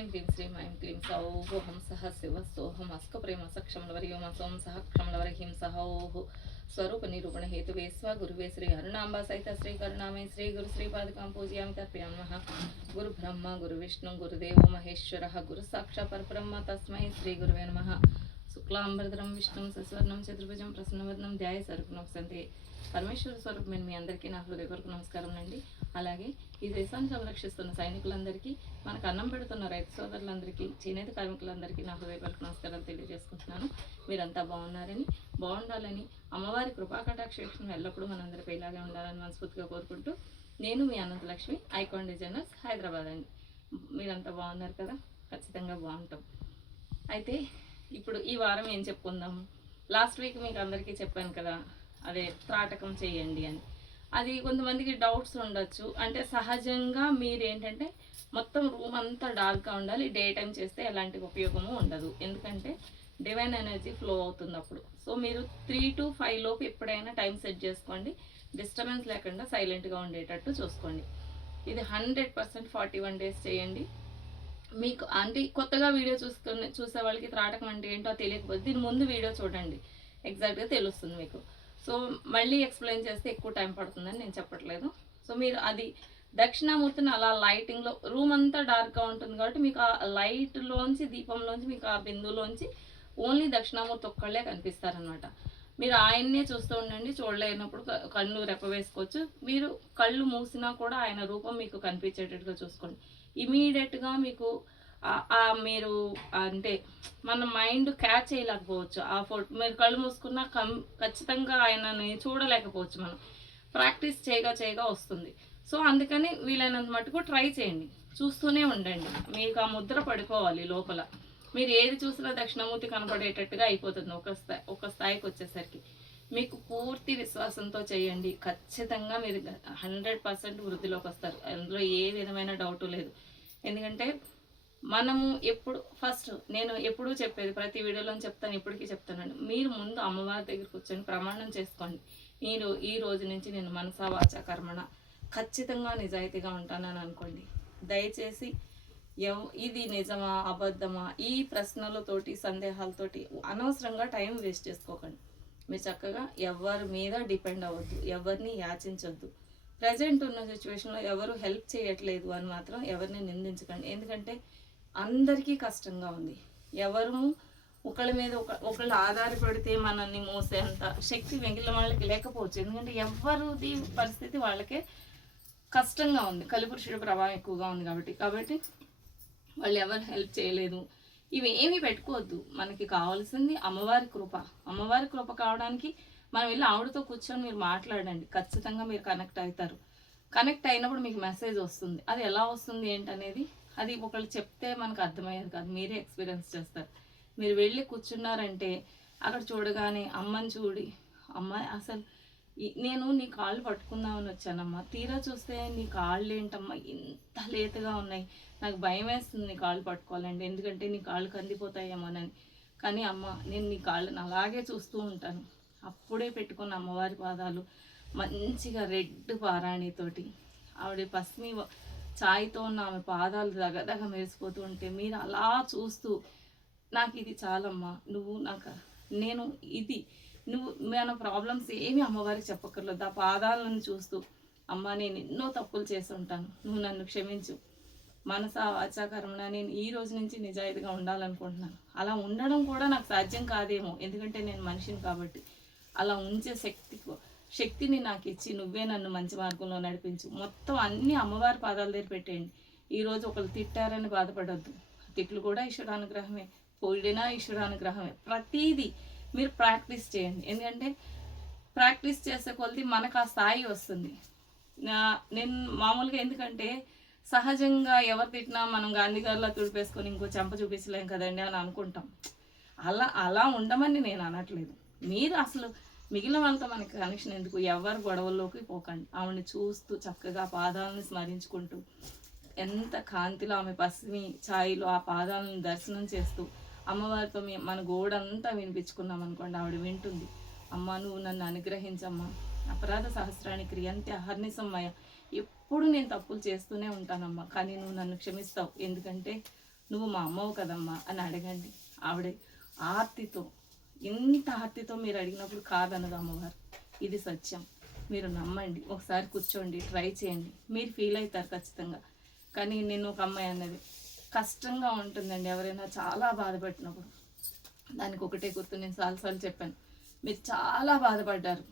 ఐం హ్రీం శ్రీం ఐం క్లీం సౌహం సహ శివ సోహం అస్క ప్రేమ సక్షమలవర్యోమ సోం సహ క్షమలవరహిం సహోః స్వరూప నిరూపణ హేతువే స్వ గురువే శ్రీ అరుణాంబ సహిత శ్రీ కరుణామయ శ్రీ గురు శ్రీపాదకాం పూజయామి తర్పయామః గురు బ్రహ్మ గురు విష్ణు గురుదేవో మహేశ్వరః గురు సాక్షాత్ పరబ్రహ్మ తస్మై శ్రీ గురువే నమః శుక్లాంబరధరం విష్ణుం శశివర్ణం చతుర్భుజం ప్రసన్నవదనం ధ్యాయ సర్వనోపసంతే పరమేశ్వర స్వరూపమైన మీ అందరికీ నా హృదయపూర్వక నమస్కారం అండి. అలాగే ఈ దేశాన్ని సంరక్షిస్తున్న సైనికులందరికీ, మనకు అన్నం పెడుతున్న రైతు సోదరులందరికీ, చేనేత కార్మికులందరికీ నా హృదయపూర్వక నమస్కారాలు తెలియజేసుకుంటున్నాను. మీరంతా బాగున్నారని, బాగుండాలని, అమ్మవారి కృపాకటాక్షేక్షం ఎల్లప్పుడూ మనందరిపై ఇలాగే ఉండాలని మనస్ఫూర్తిగా కోరుకుంటూ, నేను మీ అనంతలక్ష్మి, ఐకాన్ డిజైనర్స్, హైదరాబాద్ అండి. మీరంతా బాగున్నారు కదా? ఖచ్చితంగా బాగుంటాం. అయితే ఇప్పుడు ఈ వారం ఏం చెప్పుకుందాము? లాస్ట్ వీక్ మీకు అందరికీ చెప్పాను కదా, అదే త్రాటకం చేయండి అని. అది కొంతమందికి డౌట్స్ ఉండొచ్చు. అంటే సహజంగా మీరు ఏంటంటే మొత్తం రూమ్ అంతా డార్క్గా ఉండాలి. డే టైం చేస్తే ఎలాంటి ఉపయోగము ఉండదు, ఎందుకంటే డివైన్ ఎనర్జీ ఫ్లో అవుతుంది అప్పుడు. సో మీరు 3 to 5 లోపు ఎప్పుడైనా టైం సెట్ చేసుకోండి. డిస్టర్బెన్స్ లేకుండా సైలెంట్గా ఉండేటట్టు చూసుకోండి. ఇది 100% 41 days చేయండి. మీకు అంటే కొత్తగా వీడియో చూసే వాళ్ళకి త్రాటకం అంటే ఏంటో తెలియకపోతే దీని ముందు వీడియో చూడండి, ఎగ్జాక్ట్గా తెలుస్తుంది మీకు. సో మళ్ళీ ఎక్స్ప్లెయిన్ చేస్తే ఎక్కువ టైం పడుతుందని నేను చెప్పట్లేదు. సో మీరు అది దక్షిణామూర్తిని అలా లైటింగ్లో, రూమ్ అంతా డార్క్గా ఉంటుంది కాబట్టి మీకు ఆ లైట్లోంచి, దీపంలోంచి, మీకు ఆ బిందువులోంచి ఓన్లీ దక్షిణామూర్తి ఒక్కళ్ళే కనిపిస్తారనమాట. మీరు ఆయన్నే చూస్తూ ఉండండి. చూడలేనప్పుడు కళ్ళు రెప్ప వేసుకోవచ్చు. మీరు కళ్ళు మూసినా కూడా ఆయన రూపం మీకు కనిపించేటట్టుగా చూసుకోండి. ఇమీడియట్గా మీకు మీరు అంటే మన మైండ్ క్యాచ్ చేయలేకపోవచ్చు. ఆ ఫోటో మీరు కళ్ళు మూసుకున్నా ఖచ్చితంగా ఆయనని చూడలేకపోవచ్చు. మనం ప్రాక్టీస్ చేయగా వస్తుంది. సో అందుకని వీలైనంత మటుకు ట్రై చేయండి, చూస్తూనే ఉండండి. మీకు ఆ ముద్ర పడిపోవాలి లోపల. మీరు ఏది చూసినా దక్షిణామూర్తి కనపడేటట్టుగా అయిపోతుంది ఒక స్థాయికి వచ్చేసరికి. మీకు పూర్తి విశ్వాసంతో చేయండి, ఖచ్చితంగా మీరు 100% వృద్ధిలోకి వస్తారు. అందులో ఏ విధమైన డౌటు లేదు. ఎందుకంటే మనము నేను ఎప్పుడూ చెప్పేది, ప్రతి వీడియోలో చెప్తాను, ఇప్పటికీ చెప్తానండి. మీరు ముందు అమ్మవారి దగ్గర కూర్చొని ప్రమాణం చేసుకోండి. నేను ఈ రోజు నుంచి నేను మనసా వాచ కర్మణ ఖచ్చితంగా నిజాయితీగా ఉంటానని అనుకోండి. దయచేసి ఇది నిజమా అబద్ధమా ఈ ప్రశ్నలతోటి, సందేహాలతోటి అనవసరంగా టైం వేస్ట్ చేసుకోకండి. మీరు చక్కగా ఎవరి మీద డిపెండ్ అవ్వద్దు, ఎవరిని యాచించొద్దు. ప్రజెంట్ ఉన్న సిచ్యువేషన్లో ఎవరు హెల్ప్ చేయట్లేదు అని మాత్రం ఎవరిని నిందించకండి. ఎందుకంటే అందరికీ కష్టంగా ఉంది. ఎవరు ఒకళ్ళ మీద ఒకళ్ళు ఆధారపడితే మనల్ని మోసేంత శక్తి మిగిలిన వాళ్ళకి లేకపోవచ్చు. ఎందుకంటే ఎవరిది పరిస్థితి వాళ్ళకే కష్టంగా ఉంది. కలిపురుషుడి ప్రభావం ఎక్కువగా ఉంది కాబట్టి వాళ్ళు ఎవరు హెల్ప్ చేయలేదు. ఇవి ఏమీ పెట్టుకోవద్దు. మనకి కావాల్సింది అమ్మవారి కృప. అమ్మవారి కృప కావడానికి మనం వెళ్ళి ఆవిడతో కూర్చొని మీరు మాట్లాడండి. ఖచ్చితంగా మీరు కనెక్ట్ అవుతారు. కనెక్ట్ అయినప్పుడు మీకు మెసేజ్ వస్తుంది. అది ఎలా వస్తుంది ఏంటనేది అది ఒకళ్ళు చెప్తే మనకు అర్థమయ్యేది కాదు, మీరే ఎక్స్పీరియన్స్ చేస్తారు. మీరు వెళ్ళి కూర్చున్నారంటే అక్కడ చూడగానే అమ్మని చూడి, అమ్మ అసలు నేను నీ కాళ్ళు పట్టుకుందామని వచ్చానమ్మా, తీరా చూస్తే నీ కాళ్ళు ఏంటమ్మా ఇంత లేతగా ఉన్నాయి, నాకు భయం వేస్తుంది నీ కాళ్ళు పట్టుకోవాలండి, ఎందుకంటే నీ కాళ్ళు కందిపోతాయేమోనని. కానీ అమ్మ నేను నీ కాళ్ళని అలాగే చూస్తూ ఉంటాను. అప్పుడే పెట్టుకున్న అమ్మవారి పాదాలు మంచిగా రెడ్ పారాణితోటి, ఆవిడ పసిమి ఛాయ్తో ఉన్న ఆమె పాదాలు దగదగ మెరిసిపోతూ ఉంటే మీరు అలా చూస్తూ, నాకు ఇది చాలమ్మా, మన ప్రాబ్లమ్స్ ఏమీ అమ్మవారికి చెప్పక్కర్లేదు. ఆ పాదాలను చూస్తూ, అమ్మ నేను ఎన్నో తప్పులు చేసి ఉంటాను, నువ్వు నన్ను క్షమించు, మనసా వాచా కర్మణ నేను ఈ రోజు నుంచి నిజాయితీగా ఉండాలనుకుంటున్నాను. అలా ఉండడం కూడా నాకు సాధ్యం కాదేమో, ఎందుకంటే నేను మనిషిని కాబట్టి. అలా ఉంచే శక్తిని నాకు ఇచ్చి నువ్వే నన్ను మంచి మార్గంలో నడిపించు. మొత్తం అన్ని అమ్మవారి పాదాల దగ్గర పెట్టేయండి. ఈరోజు ఒకళ్ళు తిట్టారని బాధపడద్దు, తిట్లు కూడా ఈశ్వరానుగ్రహమే, పొగిడినా ఈశ్వరానుగ్రహమే. ప్రతీది మీరు ప్రాక్టీస్ చేయండి. ఎందుకంటే ప్రాక్టీస్ చేసే కొలది మనకు ఆ స్థాయి వస్తుంది. నేను మామూలుగా ఎందుకంటే సహజంగా ఎవరు తిట్టినా మనం గాంధీ గారిలో తుడిపేసుకొని ఇంకో చెంప చూపించలేం కదండి అని అనుకుంటాం. అలా ఉండమని నేను అనట్లేదు. మీరు అసలు మిగిలిన వాళ్ళతో మనకి కనెక్షన్ ఎందుకు, ఎవరు గొడవల్లోకి పోకండి. ఆవిడని చూస్తూ చక్కగా పాదాలను స్మరించుకుంటూ, ఎంత కాంతిలో ఆమె పసిమి ఛాయిలో ఆ పాదాలను దర్శనం చేస్తూ అమ్మవారితో మన గోడంతా వినిపించుకున్నాం అనుకోండి, ఆవిడ వింటుంది. అమ్మ నువ్వు నన్ను అనుగ్రహించమ్మా, అపరాధ సహస్రానికి క్రియంతే అహర్నిశమ్మయ్య, ఎప్పుడు నేను తప్పులు చేస్తూనే ఉంటానమ్మా, కానీ నువ్వు నన్ను క్షమిస్తావు, ఎందుకంటే నువ్వు మా అమ్మవు కదమ్మా అని అడగండి. ఆవిడ ఆర్తితో, ఇంత ఆర్తితో మీరు అడిగినప్పుడు కాదనదు అమ్మవారు. ఇది సత్యం. మీరు నమ్మండి, ఒకసారి కూర్చోండి, ట్రై చేయండి, మీరు ఫీల్ అవుతారు ఖచ్చితంగా. కానీ నేను ఒక అమ్మాయి అన్నది, కష్టంగా ఉంటుందండి ఎవరైనా చాలా బాధపడినప్పుడు. దానికి ఒకటే గుర్తు, నేను చాలాసార్లు చెప్పాను, మీరు చాలా బాధపడ్డారు,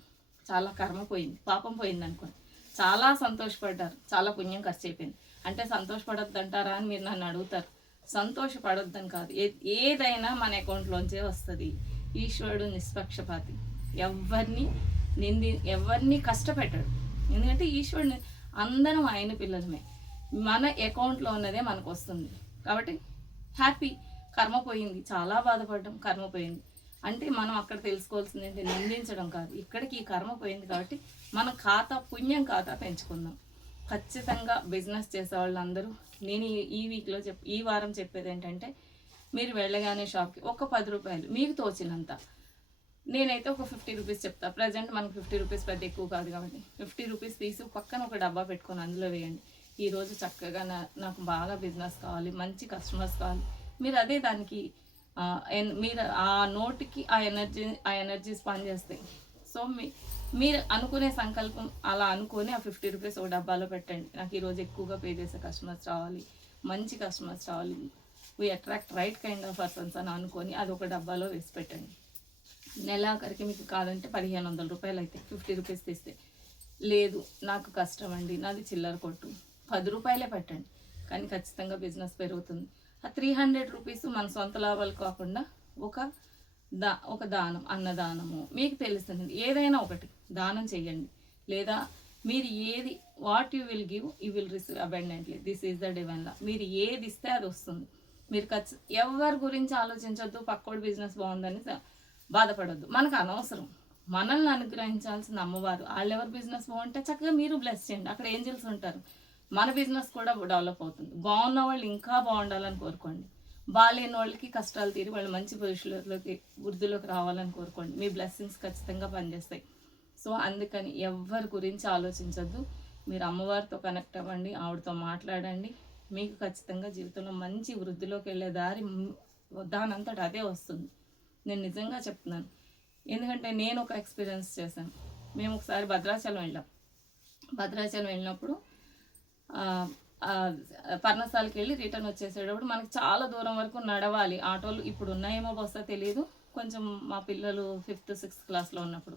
చాలా కర్మ పోయింది, పాపం పోయింది అనుకోండి, చాలా సంతోషపడ్డారు, చాలా పుణ్యం ఖర్చు అయిపోయింది. అంటే సంతోషపడొద్దు అంటారా అని మీరు నన్ను అడుగుతారు. సంతోషపడొద్దని కాదు, ఏదైనా మన అకౌంట్లోంచే వస్తుంది. ఈశ్వరుడు నిష్పక్షపాతి, ఎవరిని కష్టపెట్టాడు. ఎందుకంటే ఈశ్వరుడు, అందరం ఆయన పిల్లలమే, మన అకౌంట్లో ఉన్నదే మనకు వస్తుంది. కాబట్టి హ్యాపీ. కర్మ పోయింది, చాలా బాధపడ్డాం, కర్మ పోయింది అంటే మనం అక్కడ తెలుసుకోవాల్సింది ఏంటి, నిందించడం కాదు. ఇక్కడికి ఈ కర్మ పోయింది కాబట్టి మన ఖాతా, పుణ్యం ఖాతా పెంచుకుందాం. ఖచ్చితంగా బిజినెస్ చేసే వాళ్ళందరూ, నేను ఈ వీక్లో ఈ వారం చెప్పేది ఏంటంటే, మీరు వెళ్ళగానే షాప్కి ఒక 10 రూపాయలు మీకు తోచినంత, నేనైతే ఒక 50 రూపీస్ చెప్తా. ప్రజెంట్ మనకు 50 రూపీస్ పెద్ద ఎక్కువ కాదు కాబట్టి 50 రూపీస్ తీసి పక్కన ఒక డబ్బా పెట్టుకొని అందులో వేయండి. ఈరోజు చక్కగా నాకు బాగా బిజినెస్ కావాలి, మంచి కస్టమర్స్ కావాలి, మీరు అదే దానికి మీరు ఆ నోటికి ఆ ఎనర్జీస్ పనిచేస్తాయి. సో మీరు అనుకునే సంకల్పం అలా అనుకొని ఆ 50 రూపీస్ ఒక డబ్బాలో పెట్టండి. నాకు ఈరోజు ఎక్కువగా పే చేసే కస్టమర్స్ రావాలి, మంచి కస్టమర్స్ రావాలి, we attract right kind of persons అని అనుకొని అది ఒక డబ్బాలో వేసి పెట్టండి. నెలాఖరికి మీకు కాదంటే 1500 రూపాయలు అయితే 50 రూపీస్ తీస్తే, లేదు నాకు కష్టం అండి, నాది చిల్లర కొట్టు, 10 రూపాయలే పెట్టండి, కానీ ఖచ్చితంగా బిజినెస్ పెరుగుతుంది. ఆ 300 రూపీస్ మన సొంత లాభాలు కాకుండా ఒక దానం, అన్నదానము, మీకు తెలుస్తుంది, ఏదైనా ఒకటి దానం చేయండి. లేదా మీరు ఏది, what you will give you will receive abundantly, this is the divine law. మీరు ఏది ఇస్తే అది వస్తుంది. మీరు ఎవరి గురించి ఆలోచించొద్దు, పక్కోడి బిజినెస్ బాగుందని బాధపడొద్దు, మనకు అనవసరం. మనల్ని అనుగ్రహించాల్సిన అమ్మవారు, వాళ్ళెవరు బిజినెస్ బాగుంటే చక్కగా మీరు బ్లెస్ చేయండి, అక్కడ ఏంజల్స్ ఉంటారు, మన బిజినెస్ కూడా డెవలప్ అవుతుంది. బాగున్న వాళ్ళు ఇంకా బాగుండాలని కోరుకోండి, బాగాలేని వాళ్ళకి కష్టాలు తీరి వాళ్ళు మంచి పొజిషన్లోకి, వృద్ధిలోకి రావాలని కోరుకోండి. మీ బ్లెస్సింగ్స్ ఖచ్చితంగా పనిచేస్తాయి. సో అందుకని ఎవరి గురించి ఆలోచించొద్దు, మీరు అమ్మవారితో కనెక్ట్ అవ్వండి, ఆవిడతో మాట్లాడండి, మీకు ఖచ్చితంగా జీవితంలో మంచి వృద్ధిలోకి వెళ్ళే దారి దానంతట అదే వస్తుంది. నేను నిజంగా చెప్తున్నాను, ఎందుకంటే నేను ఒక ఎక్స్పీరియన్స్ చేశాను. మేము ఒకసారి భద్రాచలం వెళ్ళినప్పుడు పర్ణశాలకి వెళ్ళి రిటర్న్ వచ్చేసేటప్పుడు మనకి చాలా దూరం వరకు నడవాలి. ఆటోలు ఇప్పుడు ఉన్నాయేమో బహుశా తెలియదు, కొంచెం మా పిల్లలు 5th 6th క్లాస్లో ఉన్నప్పుడు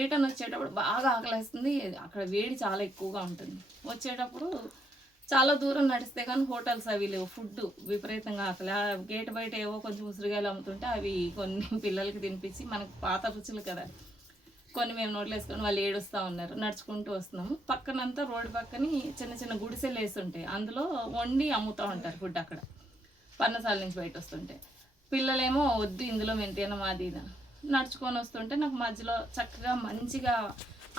రిటర్న్ వచ్చేటప్పుడు బాగా ఆకలిస్తుంది, అక్కడ వేడి చాలా ఎక్కువగా ఉంటుంది. వచ్చేటప్పుడు చాలా దూరం నడిస్తే కానీ హోటల్స్ అవి లేవు, ఫుడ్ విపరీతంగా ఆకలి. ఆ గేట్ బయట ఏవో కొంచెం ఉసిరిగాయలు అమ్ముతుంటే అవి కొన్ని పిల్లలకి తినిపించి, మనకు పాత రుచులు కదా, కొన్ని మేము నోట్లు వేసుకొని వాళ్ళు ఏడుస్తూ ఉన్నారు. నడుచుకుంటూ వస్తున్నాము, పక్కనంతా రోడ్డు పక్కని చిన్న చిన్న గుడిసెలు వేసి ఉంటాయి, అందులో వండి అమ్ముతూ ఉంటారు ఫుడ్. అక్కడ పర్ణశాల నుంచి బయట వస్తుంటే పిల్లలేమో వద్దు ఇందులో మేము తినమా అది ఇది నడుచుకొని వస్తుంటే, నాకు మధ్యలో చక్కగా మంచిగా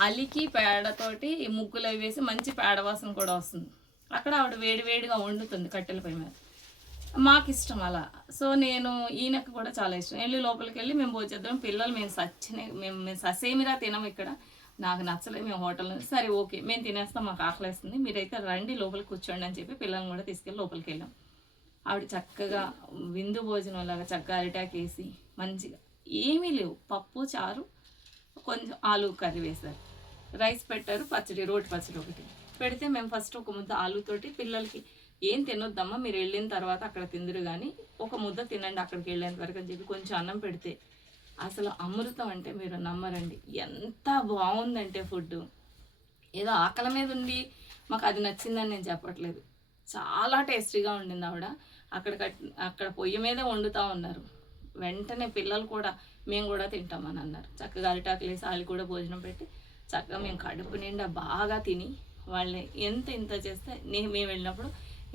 అలికి పేడతోటి ముగ్గులు అవి వేసి మంచి పేడ వాసన కూడా వస్తుంది. అక్కడ ఆవిడ వేడివేడిగా వండుతుంది కట్టెలపై మీద, మాకు ఇష్టం అలా. సో నేను, ఈయనకు కూడా చాలా ఇష్టం. వెళ్ళి లోపలికి వెళ్ళి మేము భోజేద్దాం, పిల్లలు మేము ససేమిరా తినము, ఇక్కడ నాకు నచ్చలేదు, మేము హోటల్లో, సరే ఓకే మేము తినేస్తాం, మాకు ఆకలిస్తుంది, మీరైతే రండి లోపలికి కూర్చోండి అని చెప్పి పిల్లల్ని కూడా తీసుకెళ్ళి లోపలికి వెళ్ళాం. ఆవిడ చక్కగా విందు భోజనం లాగా చక్కగా అరిటాక్ వేసి మంచిగా, ఏమీ లేవు, పప్పు చారు కొంచెం ఆలు కర్రీ వేశారు, రైస్ పెట్టారు, పచ్చడి, రోటి పచ్చడి ఒకటి పెడితే, మేము ఫస్ట్ ఒక ముద్ద ఆలుతోటి పిల్లలకి, ఏం తినొద్దమ్మా మీరు వెళ్ళిన తర్వాత అక్కడ తిందురు కానీ ఒక ముద్ద తినండి అక్కడికి వెళ్ళేంత వరకు అని చెప్పి కొంచెం అన్నం పెడితే, అసలు అమృతం అంటే మీరు నమ్మరండి, ఎంత బాగుందంటే ఫుడ్. ఏదో ఆకలి మీద ఉండి మాకు అది నచ్చిందని నేను చెప్పట్లేదు, చాలా టేస్టీగా ఉండింది. ఆవిడ అక్కడ పొయ్యి మీదే వండుతూ ఉన్నారు. వెంటనే పిల్లలు కూడా మేము కూడా తింటామని అన్నారు. చక్కగా అరిటాకులు వేసి వాళ్ళు కూడా భోజనం పెట్టి చక్కగా మేము కడుపు నిండా బాగా తిని, వాళ్ళని ఇంత చేస్తే మేము వెళ్ళినప్పుడు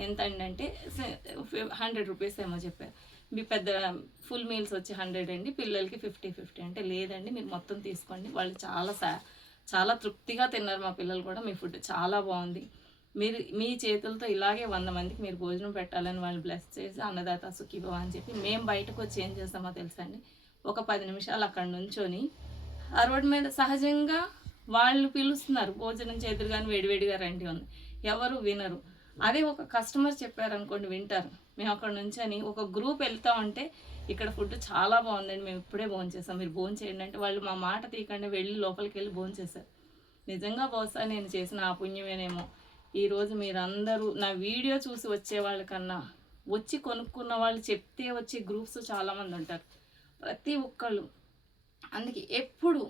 ఎంత అంటే 100 రూపీస్ ఏమో చెప్పారు. మీ పెద్ద ఫుల్ మీల్స్ వచ్చి 100 అండి, పిల్లలకి 50 అంటే, లేదండి మీరు మొత్తం తీసుకోండి. వాళ్ళు చాలా తృప్తిగా తిన్నారు మా పిల్లలు కూడా, మీ ఫుడ్ చాలా బాగుంది, మీరు మీ చేతులతో ఇలాగే 100 మందికి మీరు భోజనం పెట్టాలని వాళ్ళు బ్లెస్ చేసి, అన్నదాత సుఖీభవ అని చెప్పి మేము బయటకు వచ్చి ఏం చేస్తామో తెలుసా అండి, ఒక 10 నిమిషాలు అక్కడ నుంచొని ఆ రోడ్డు మీద సహజంగా వాళ్ళు పిలుస్తున్నారు భోజనం చేతులు కానీ వేడివేడిగా రండి ఉంది, ఎవరు వినరు. అదే ఒక కస్టమర్ చెప్పారనుకోండి వింటారు. మేము అక్కడ నుంచని ఒక గ్రూప్ వెళ్తా ఉంటే ఇక్కడ ఫుడ్ చాలా బాగుందండి, మేము ఇప్పుడే భోంచేసాం, మీరు భోంచేయండి అంటే వాళ్ళు మా మాట తీయకుండా వెళ్ళి లోపలికి వెళ్ళి భోంచేశారు. నిజంగా బహుశా నేను చేసిన ఆ పుణ్యమేనేమో ఈరోజు మీరందరూ నా వీడియో చూసి వచ్చే వాళ్ళకన్నా వచ్చి కొనుక్కున్న వాళ్ళు చెప్తే వచ్చే గ్రూప్స్ చాలామంది ఉంటారు ప్రతి ఒక్కళ్ళు. అందుకే ఎప్పుడు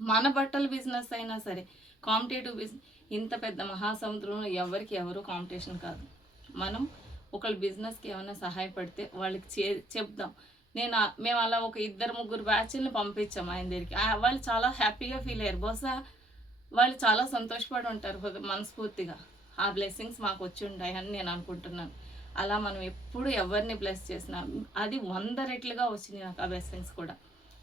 మన బట్టల బిజినెస్ అయినా సరే కాంపిటేటివ్ బిజినెస్, ఇంత పెద్ద మహాసముద్రంలో ఎవరికి ఎవరు కాంపిటీషన్ కాదు. మనం ఒకళ్ళ బిజినెస్కి ఏమైనా సహాయపడితే వాళ్ళకి చెప్దాం. మేము అలా ఒక 2-3 బ్యాచ్ని పంపించాం ఆయన దగ్గరికి. వాళ్ళు చాలా హ్యాపీగా ఫీల్ అయ్యారు. బహుశా వాళ్ళు చాలా సంతోషపడి ఉంటారు మనస్ఫూర్తిగా. ఆ బ్లెస్సింగ్స్ మాకు వచ్చి ఉంటాయని నేను అనుకుంటున్నాను. అలా మనం ఎప్పుడు ఎవరిని బ్లెస్ చేసినా అది 100 రెట్లుగా వచ్చినాయి నాకు ఆ బ్లెస్సింగ్స్ కూడా.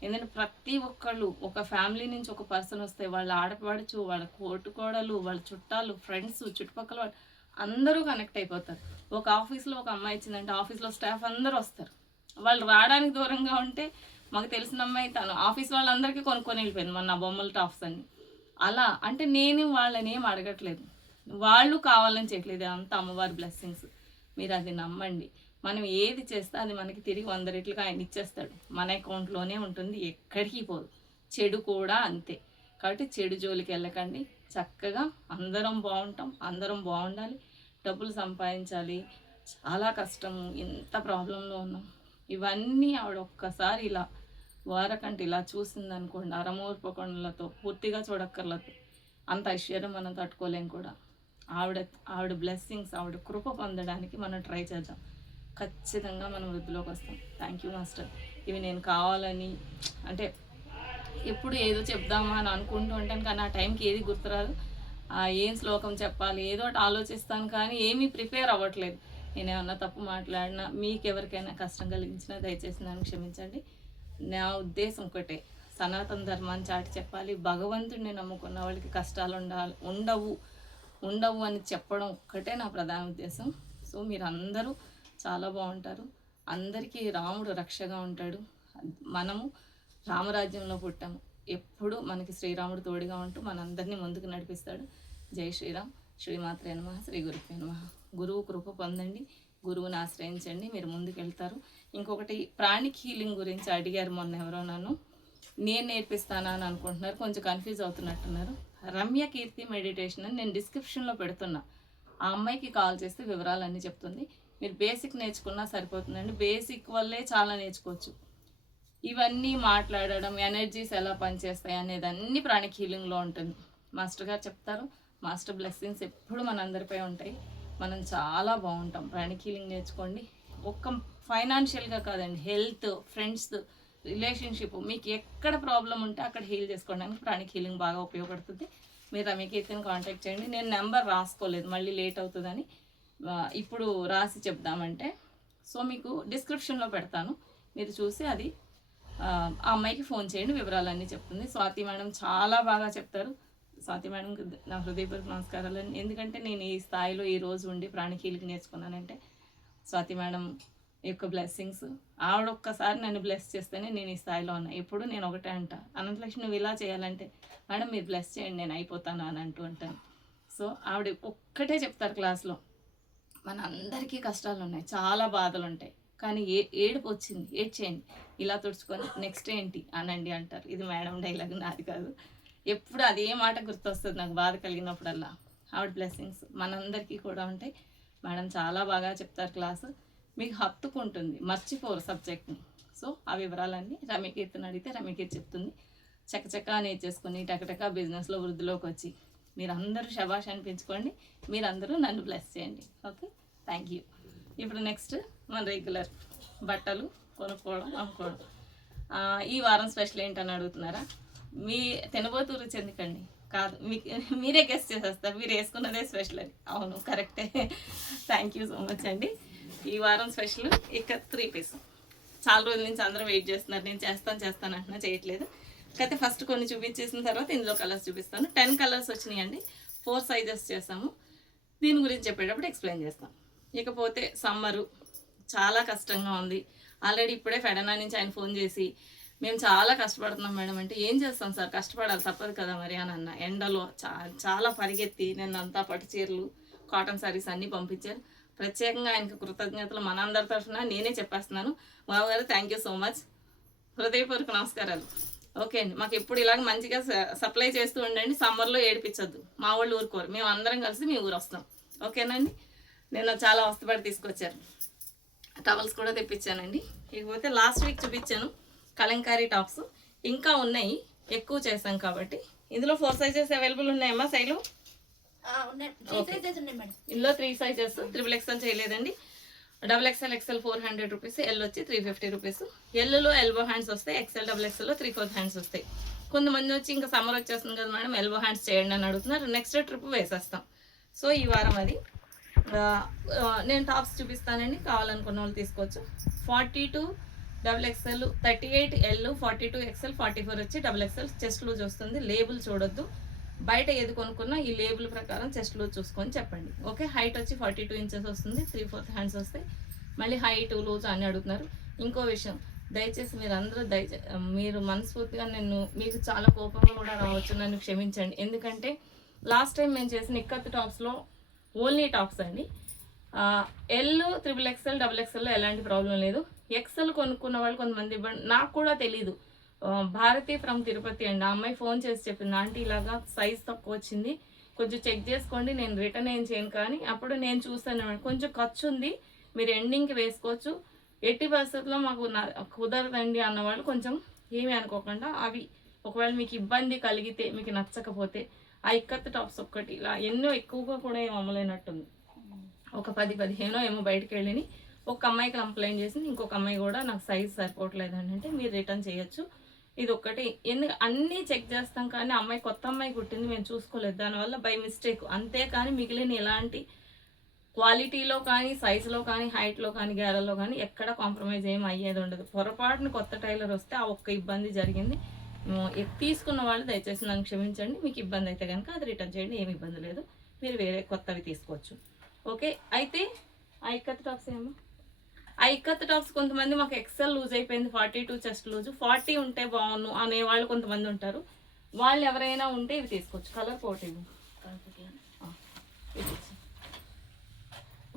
ఎందుకంటే ప్రతి ఒక్కళ్ళు ఒక ఫ్యామిలీ నుంచి ఒక పర్సన్ వస్తే వాళ్ళ ఆడపడచ్చు, వాళ్ళ కోటుకోడలు, వాళ్ళ చుట్టాలు, ఫ్రెండ్స్, చుట్టుపక్కల వాళ్ళు అందరూ కనెక్ట్ అయిపోతారు. ఒక ఆఫీస్లో ఒక అమ్మాయి ఇచ్చిందంటే ఆఫీస్లో స్టాఫ్ అందరూ వస్తారు. వాళ్ళు రావడానికి దూరంగా ఉంటే మాకు తెలిసిన అమ్మాయి తను ఆఫీస్ వాళ్ళందరికీ కొనుక్కొని వెళ్ళిపోయింది మన బొమ్మల టాప్స్ అన్ని. అలా అంటే నేను వాళ్ళని ఏం అడగట్లేదు, వాళ్ళు కావాలని చేయట్లేదు, అంతా అమ్మవారి బ్లెస్సింగ్స్. మీరు అది నమ్మండి. మనం ఏది చేస్తే అది మనకి తిరిగి 100 రెట్లుగా ఆయన ఇచ్చేస్తాడు. మన అకౌంట్లోనే ఉంటుంది, ఎక్కడికి పోదు. చెడు కూడా అంతే. కాబట్టి చెడు జోలికి వెళ్ళకండి. చక్కగా అందరం బాగుంటాం, అందరం బాగుండాలి, డబ్బులు సంపాదించాలి. చాలా కష్టము, ఎంత ప్రాబ్లంలో ఉన్నాం. ఇవన్నీ ఆవిడ ఒక్కసారి ఇలా వారకంటే ఇలా చూసిందనుకోండి, అరమోర్పకొండలతో పూర్తిగా చూడక్కర్లేదు, అంత ఐశ్వర్యం మనం తట్టుకోలేం కూడా. ఆవిడ బ్లెస్సింగ్స్, ఆవిడ కృప పొందడానికి మనం ట్రై చేద్దాం. ఖచ్చితంగా మనం వృద్ధిలోకి వస్తాం. Thank you master. ఇవి నేను కావాలని అంటే ఎప్పుడు ఏదో చెప్దామా అని అనుకుంటూ ఉంటాను, కానీ ఆ టైంకి ఏది గుర్తురాదు. ఏం శ్లోకం చెప్పాలి ఏదో ఒకటి ఆలోచిస్తాను, కానీ ఏమీ ప్రిపేర్ అవ్వట్లేదు. నేను ఏమన్నా తప్పు మాట్లాడినా, మీకు ఎవరికైనా కష్టం కలిగించినా దయచేసి నన్ను క్షమించండి. నా ఉద్దేశం ఒకటే, సనాతన ధర్మాన్ని చాటి చెప్పాలి. భగవంతుడిని నమ్ముకున్న వాళ్ళకి కష్టాలు ఉండవు అని చెప్పడం ఒక్కటే నా ప్రధాన ఉద్దేశం. సో మీరందరూ చాలా బాగుంటారు. అందరికీ రాముడు రక్షగా ఉంటాడు. మనము రామరాజ్యంలో పుట్టాము. ఎప్పుడు మనకి శ్రీరాముడు తోడుగా ఉంటూ మనందరినీ ముందుకు నడిపిస్తాడు. జై శ్రీరామ్. శ్రీమాత్రే నమః. శ్రీ గురుభ్యో నమః. గురువు కృప పొందండి, గురువుని ఆశ్రయించండి, మీరు ముందుకు వెళ్తారు. ఇంకొకటి ప్రాణిక్ హీలింగ్ గురించి అడిగారు మొన్న ఎవరో నన్ను. నేను నేర్పిస్తానా అని అనుకుంటున్నారు, కొంచెం కన్ఫ్యూజ్ అవుతున్నట్టున్నారు. రమ్య కీర్తి మెడిటేషన్ అని నేను డిస్క్రిప్షన్లో పెడుతున్నా. ఆ అమ్మాయికి కాల్ చేస్తే వివరాలన్నీ చెప్తుంది. మీరు బేసిక్ నేర్చుకున్నా సరిపోతుందండి. బేసిక్ వల్లే చాలా నేర్చుకోవచ్చు. ఇవన్నీ మాట్లాడడం, ఎనర్జీస్ ఎలా పనిచేస్తాయి అనేది అన్ని ప్రాణిక్ హీలింగ్లో ఉంటుంది. మాస్టర్ గారు చెప్తారు. మాస్టర్ బ్లెస్సింగ్స్ ఎప్పుడు మనందరిపై ఉంటాయి. మనం చాలా బాగుంటాం. ప్రాణిక్ హీలింగ్ నేర్చుకోండి. ఒక్క ఫైనాన్షియల్గా కాదండి, హెల్త్, ఫ్రెండ్స్, రిలేషన్షిప్, మీకు ఎక్కడ ప్రాబ్లం ఉంటే అక్కడ హీల్ చేసుకోవడానికి ప్రాణిక్ హీలింగ్ బాగా ఉపయోగపడుతుంది. మీరు రమ్యకీర్తిని కాంటాక్ట్ చేయండి. నేను నెంబర్ రాసుకోలేదు, మళ్ళీ లేట్ అవుతుందని ఇప్పుడు రాసి చెప్దామంటే. సో మీకు డిస్క్రిప్షన్లో పెడతాను, మీరు చూసి అది ఆ అమ్మాయికి ఫోన్ చేయండి, వివరాలన్నీ చెప్తుంది. స్వాతి మేడం చాలా బాగా చెప్తారు. స్వాతి మేడంకి నా హృదయపూర్వక నమస్కారాలు. ఎందుకంటే నేను ఈ స్థాయిలో ఈ రోజు ఉండి ప్రాణిక్ హీలింగ్ నేర్చుకున్నానంటే స్వాతి మేడం యొక్క బ్లెస్సింగ్స్. ఆవిడ ఒక్కసారి నన్ను బ్లెస్ చేస్తేనే నేను ఈ స్థాయిలో ఉన్నా. ఎప్పుడు నేను ఒకటే అంట, అనంతలక్ష్మి నువ్వు ఇలా చేయాలంటే మేడం మీరు బ్లెస్ చేయండి నేను అయిపోతాను అని అంటూ ఉంటాను. సో ఆవిడ ఒక్కటే చెప్తారు క్లాస్లో, మన అందరికీ కష్టాలు ఉన్నాయి, చాలా బాధలు ఉంటాయి, కానీ ఏడుపు వచ్చింది ఏడ్చేయండి, ఇలా తుడుచుకొని నెక్స్ట్ ఏంటి అనండి అంటారు. ఇది మేడం డైలాగ్, నాది కాదు. ఎప్పుడు అదే మాట గుర్తొస్తుంది నాకు బాధ కలిగినప్పుడల్లా. ఆవిడ బ్లెస్సింగ్స్ మనందరికీ కూడా ఉంటాయి. మేడం చాలా బాగా చెప్తారు క్లాసు, మీకు హత్తుకుంటుంది, మర్చిపోరు సబ్జెక్ట్ని. సో ఆ వివరాలన్నీ రమ్యకీర్తిని అడిగితే రమ్యకీర్తి చెప్తుంది. చక్కచక్క నేర్చేసుకుని టకటక బిజినెస్లో వృద్ధిలోకి వచ్చి మీరందరూ శభాష్ అనిపించుకోండి. మీరందరూ నన్ను బ్లెస్ చేయండి. Okay, thank you. ఇప్పుడు నెక్స్ట్ మన రెగ్యులర్ బట్టలు కొనుక్కోవడం, అమ్ముకోవడం. ఈ వారం స్పెషల్ ఏంటని అడుగుతున్నారా? మీ తినబోతూ రుచి ఎందుకండి? కాదు, మీరే గెస్ట్ చేసేస్తారు, మీరు వేసుకున్నదే స్పెషల్ అని. అవును, కరెక్టే. థ్యాంక్ యూ సో మచ్ అండి. ఈ వారం స్పెషల్ ఇక 3 పీస్. చాలా రోజుల నుంచి అందరూ వెయిట్ చేస్తున్నారు, నేను చేస్తాను అంటున్నా, చేయట్లేదు. అయితే ఫస్ట్ కొన్ని చూపించేసిన తర్వాత ఇందులో కలర్స్ చూపిస్తాను. 10 కలర్స్ వచ్చినాయండి, 4 సైజెస్ చేస్తాము. దీని గురించి చెప్పేటప్పుడు ఎక్స్ప్లెయిన్ చేస్తాం. ఇకపోతే సమ్మరు చాలా కష్టంగా ఉంది. ఆల్రెడీ ఇప్పుడే ఫెడనా నుంచి ఆయన ఫోన్ చేసి మేము చాలా కష్టపడుతున్నాం మేడం అంటే, ఏం చేస్తాం సార్, కష్టపడాలి తప్పదు కదా మరి అని అన్న. ఎండలో చాలా పరిగెత్తి నిన్నంతా పట్టు చీరలు, కాటన్ శారీస్ అన్నీ పంపించారు. ప్రత్యేకంగా ఆయనకు కృతజ్ఞతలు మనందరి తరఫున నేనే చెప్పేస్తున్నాను. బాబు గారు థ్యాంక్ యూ సో మచ్, హృదయపూర్వక నమస్కారాలు. ఓకే అండి, మాకు ఎప్పుడు ఇలాగ మంచిగా సప్లై చేస్తూ ఉండండి. సమ్మర్లో ఏడిపించొద్దు, మా వాళ్ళు ఊరుకోరు, మేము అందరం కలిసి మీ ఊరు వస్తాం. ఓకేనండి. నేను చాలా వస్తుపడి తీసుకొచ్చారు, టవల్స్ కూడా తెప్పించానండి. ఇకపోతే లాస్ట్ వీక్ చూపించాను కలంకారీ టాప్స్, ఇంకా ఉన్నాయి, ఎక్కువ చేశాం కాబట్టి. ఇందులో 4 సైజెస్ అవైలబుల్ ఉన్నాయమ్మా శైలు? ఇందులో 3 సైజెస్, XXL చేయలేదండి. XXL, XL 400 రూపీస్, ఎల్ వచ్చి 350 రూపీస్. ఎల్లో ఎల్బో హ్యాండ్స్ వస్తాయి, XL, XXL 3/4 హ్యాండ్స్ వస్తాయి. కొంతమంది వచ్చి ఇంకా సమ్మర్ వచ్చేస్తుంది కదా మేడం ఎల్బో హ్యాండ్స్ చేయండి అని అడుగుతున్నారు. నెక్స్ట్ ట్రిప్ వేసేస్తాం. సో ఈ వారం అది నేను టాప్స్ చూపిస్తానండి, కావాలనుకున్న వాళ్ళు తీసుకోవచ్చు. 42 XXL, 38 ఎల్, 42 XL, 44 వచ్చి XXL చెస్ట్ లూజ్ వస్తుంది. లేబుల్ చూడొద్దు, బయట ఏది కొనుక్కున్నా ఈ లేబుల్ ప్రకారం చెస్ట్ లూజ్ చూసుకొని చెప్పండి. ఓకే, హైట్ వచ్చి 42 ఇంచెస్ వస్తుంది, 3/4 హ్యాండ్స్ వస్తాయి. మళ్ళీ హైట్ లూజ్ అని అడుగుతున్నారు. ఇంకో విషయం, దయచేసి మీరు మనస్ఫూర్తిగా మీకు చాలా కోపంగా కూడా రావచ్చు, నన్ను క్షమించండి. ఎందుకంటే లాస్ట్ టైం మేము చేసిన ఇక్కత్ టాప్స్లో ఓన్లీ టాప్స్ అండి. ఎల్, XXL, XXL ఎలాంటి ప్రాబ్లం లేదు. ఎక్సెల్ కొనుక్కున్న వాళ్ళు కొంతమంది ఇవ్వండి, నాకు కూడా తెలీదు. భారతి ఫ్రమ్ తిరుపతి అండి, ఆ అమ్మాయి ఫోన్ చేసి చెప్పింది, ఆంటీ ఇలాగా సైజ్ తక్కువ వచ్చింది, కొంచెం చెక్ చేసుకోండి, నేను రిటర్న్ ఏం చేయను. కానీ అప్పుడు నేను చూసాను కొంచెం ఖర్చు ఉంది, మీరు ఎండింగ్కి వేసుకోవచ్చు, ఎట్టి పరిస్థితుల్లో మాకు కుదరదండి అన్నవాళ్ళు కొంచెం ఏమీ అనుకోకుండా, అవి ఒకవేళ మీకు ఇబ్బంది కలిగితే, మీకు నచ్చకపోతే ఆ ఇక్కత్ టాప్స్ ఒక్కటి ఇలా ఎన్నో ఎక్కువగా కూడా ఏం అమ్మలేనట్టుంది, ఒక 10-15 ఏమో బయటకు వెళ్ళిని. ఒక అమ్మాయి కంప్లైంట్ చేసింది, ఇంకొక అమ్మాయి కూడా నాకు సైజ్ సరిపోవట్లేదు అంటే మీరు రిటర్న్ చేయొచ్చు. ఇది ఒక్కటి అన్నీ చెక్ చేస్తాం, కానీ అమ్మాయి కొత్త అమ్మాయి కుట్టింది మేము చూసుకోలేదు, దానివల్ల బై మిస్టేక్. అంతేకాని మిగిలిన ఎలాంటి క్వాలిటీలో కానీ, సైజులో కానీ, హైట్లో కానీ, గేరల్లో కానీ ఎక్కడ కాంప్రమైజ్ ఏమి అయ్యేది ఉండదు. పొరపాటున కొత్త టైలర్ వస్తే ఆ ఒక్క ఇబ్బంది జరిగింది. తీసుకున్న వాళ్ళు దయచేసి నన్ను క్షమించండి. మీకు ఇబ్బంది అయితే కనుక అది రిటర్న్ చేయండి, ఏమి ఇబ్బంది లేదు, మీరు వేరే కొత్తవి తీసుకోవచ్చు. ఓకే, అయితే ఆ ఇక్కత్ టాప్స్ ఏమో, ఆ ఇక్కత్ టాప్స్ కొంతమంది మాకు ఎక్సెల్ లూజ్ అయిపోయింది, 42 చెస్ట్ లూజ్, 40 ఉంటే బాగుండు అనేవాళ్ళు కొంతమంది ఉంటారు. వాళ్ళు ఎవరైనా ఉంటే ఇవి తీసుకోవచ్చు. కలర్ పోటీ